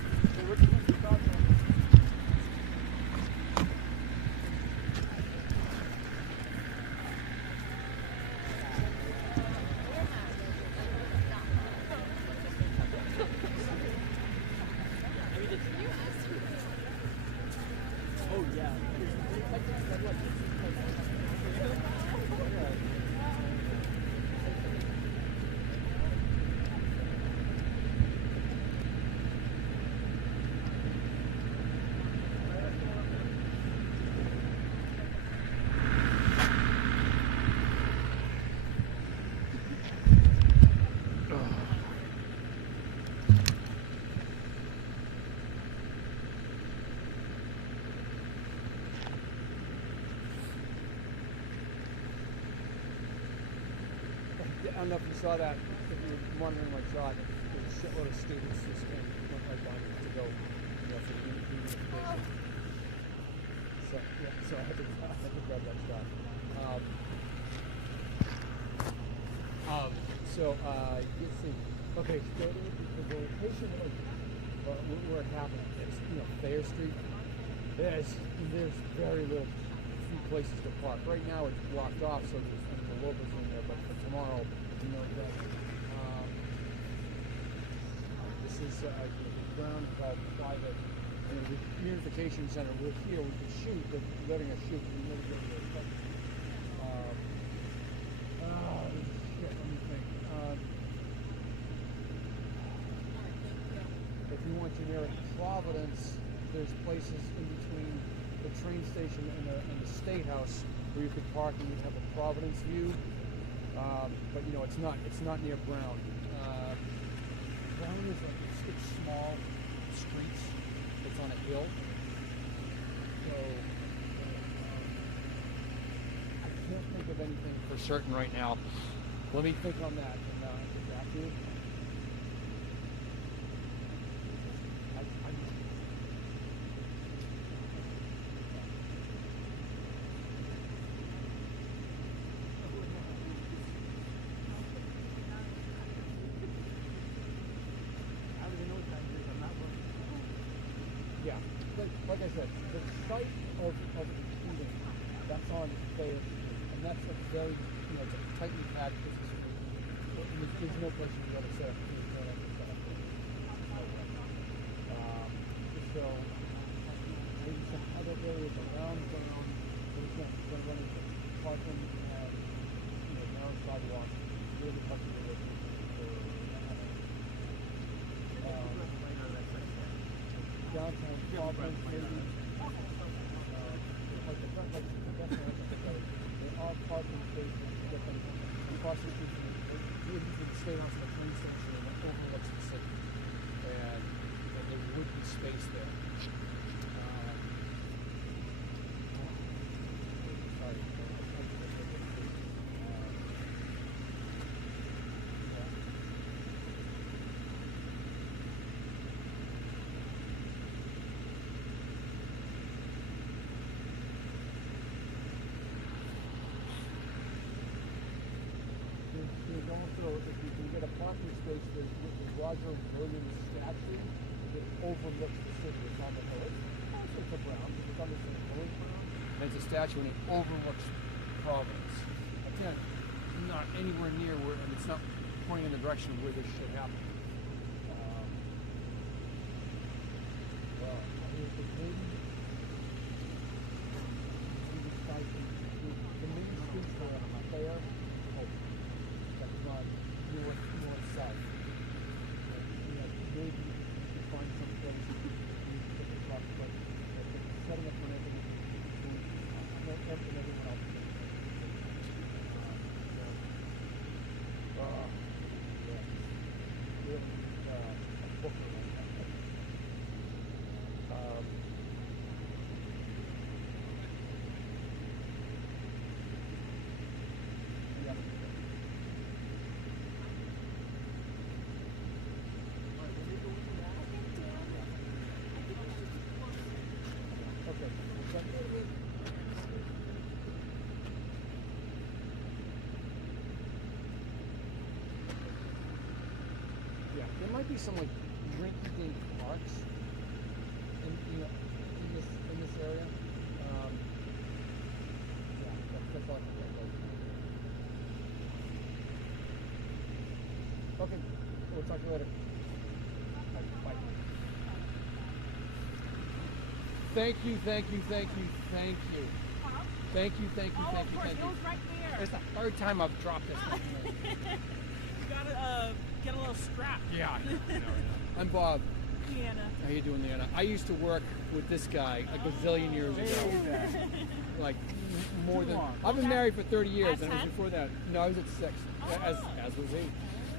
I don't know if you saw that, if you were monitoring my shot, there's a shitload of students just went right down to go, for the unification. So I had to grab that shot. Let's see. Okay, so the location where it happened, it's Thayer Street. There's very little few places to park. Right now it's blocked off, so there's the locals in there. But for tomorrow, this is a ground called private. The communication center. We're here. We can shoot. They're letting us shoot. We never get to it. Shit. Let me think. If you want generic Providence, there's places in between the train station and the State House where you could park and you'd have a Providence view. But it's not near Brown. Brown is like it's small streets. It's on a hill. So I can't think of anything for certain right now. Let me think on that and get back to you. Yeah, like I said, the site of the shooting, that's all on Thayer Street, and that's a very, it's a tightly packed business street. There's no place you can go to set up food. So maybe some other areas around town, we're going to run into parking and narrow sidewalks, where the customer is. Downtown Providence, maybe. There are parking spaces to get them across the street from the state house, the train station, and it overlooks the city. And there would be space there. There's also, if you can get a parking space, there's Roger Williams statue that overlooks the city. It's on the hill. It's a brown, it's on the same hill as brown. And it's a statue and it overlooks Providence. Again, not anywhere near where, and it's not pointing in the direction of where this should happen. Well, here's the thing. The main streets are Thayer. North side. Maybe you find some place you can pick up, but setting up on everything and everyone else. There might be some like rinky-dink parks in this area. That's all I can think of. Okay, we'll talk to you later. Bye. Thank you. Thank you. It was right there. It's the third time I've dropped this thing. You gotta get a little scrap. Yeah, I know. I'm Bob. Leanna. How you doing, Leanna? I used to work with this guy like a zillion years ago. Like more than. I've been married for 30 years, and it was before that. No, I was at 6. As was he.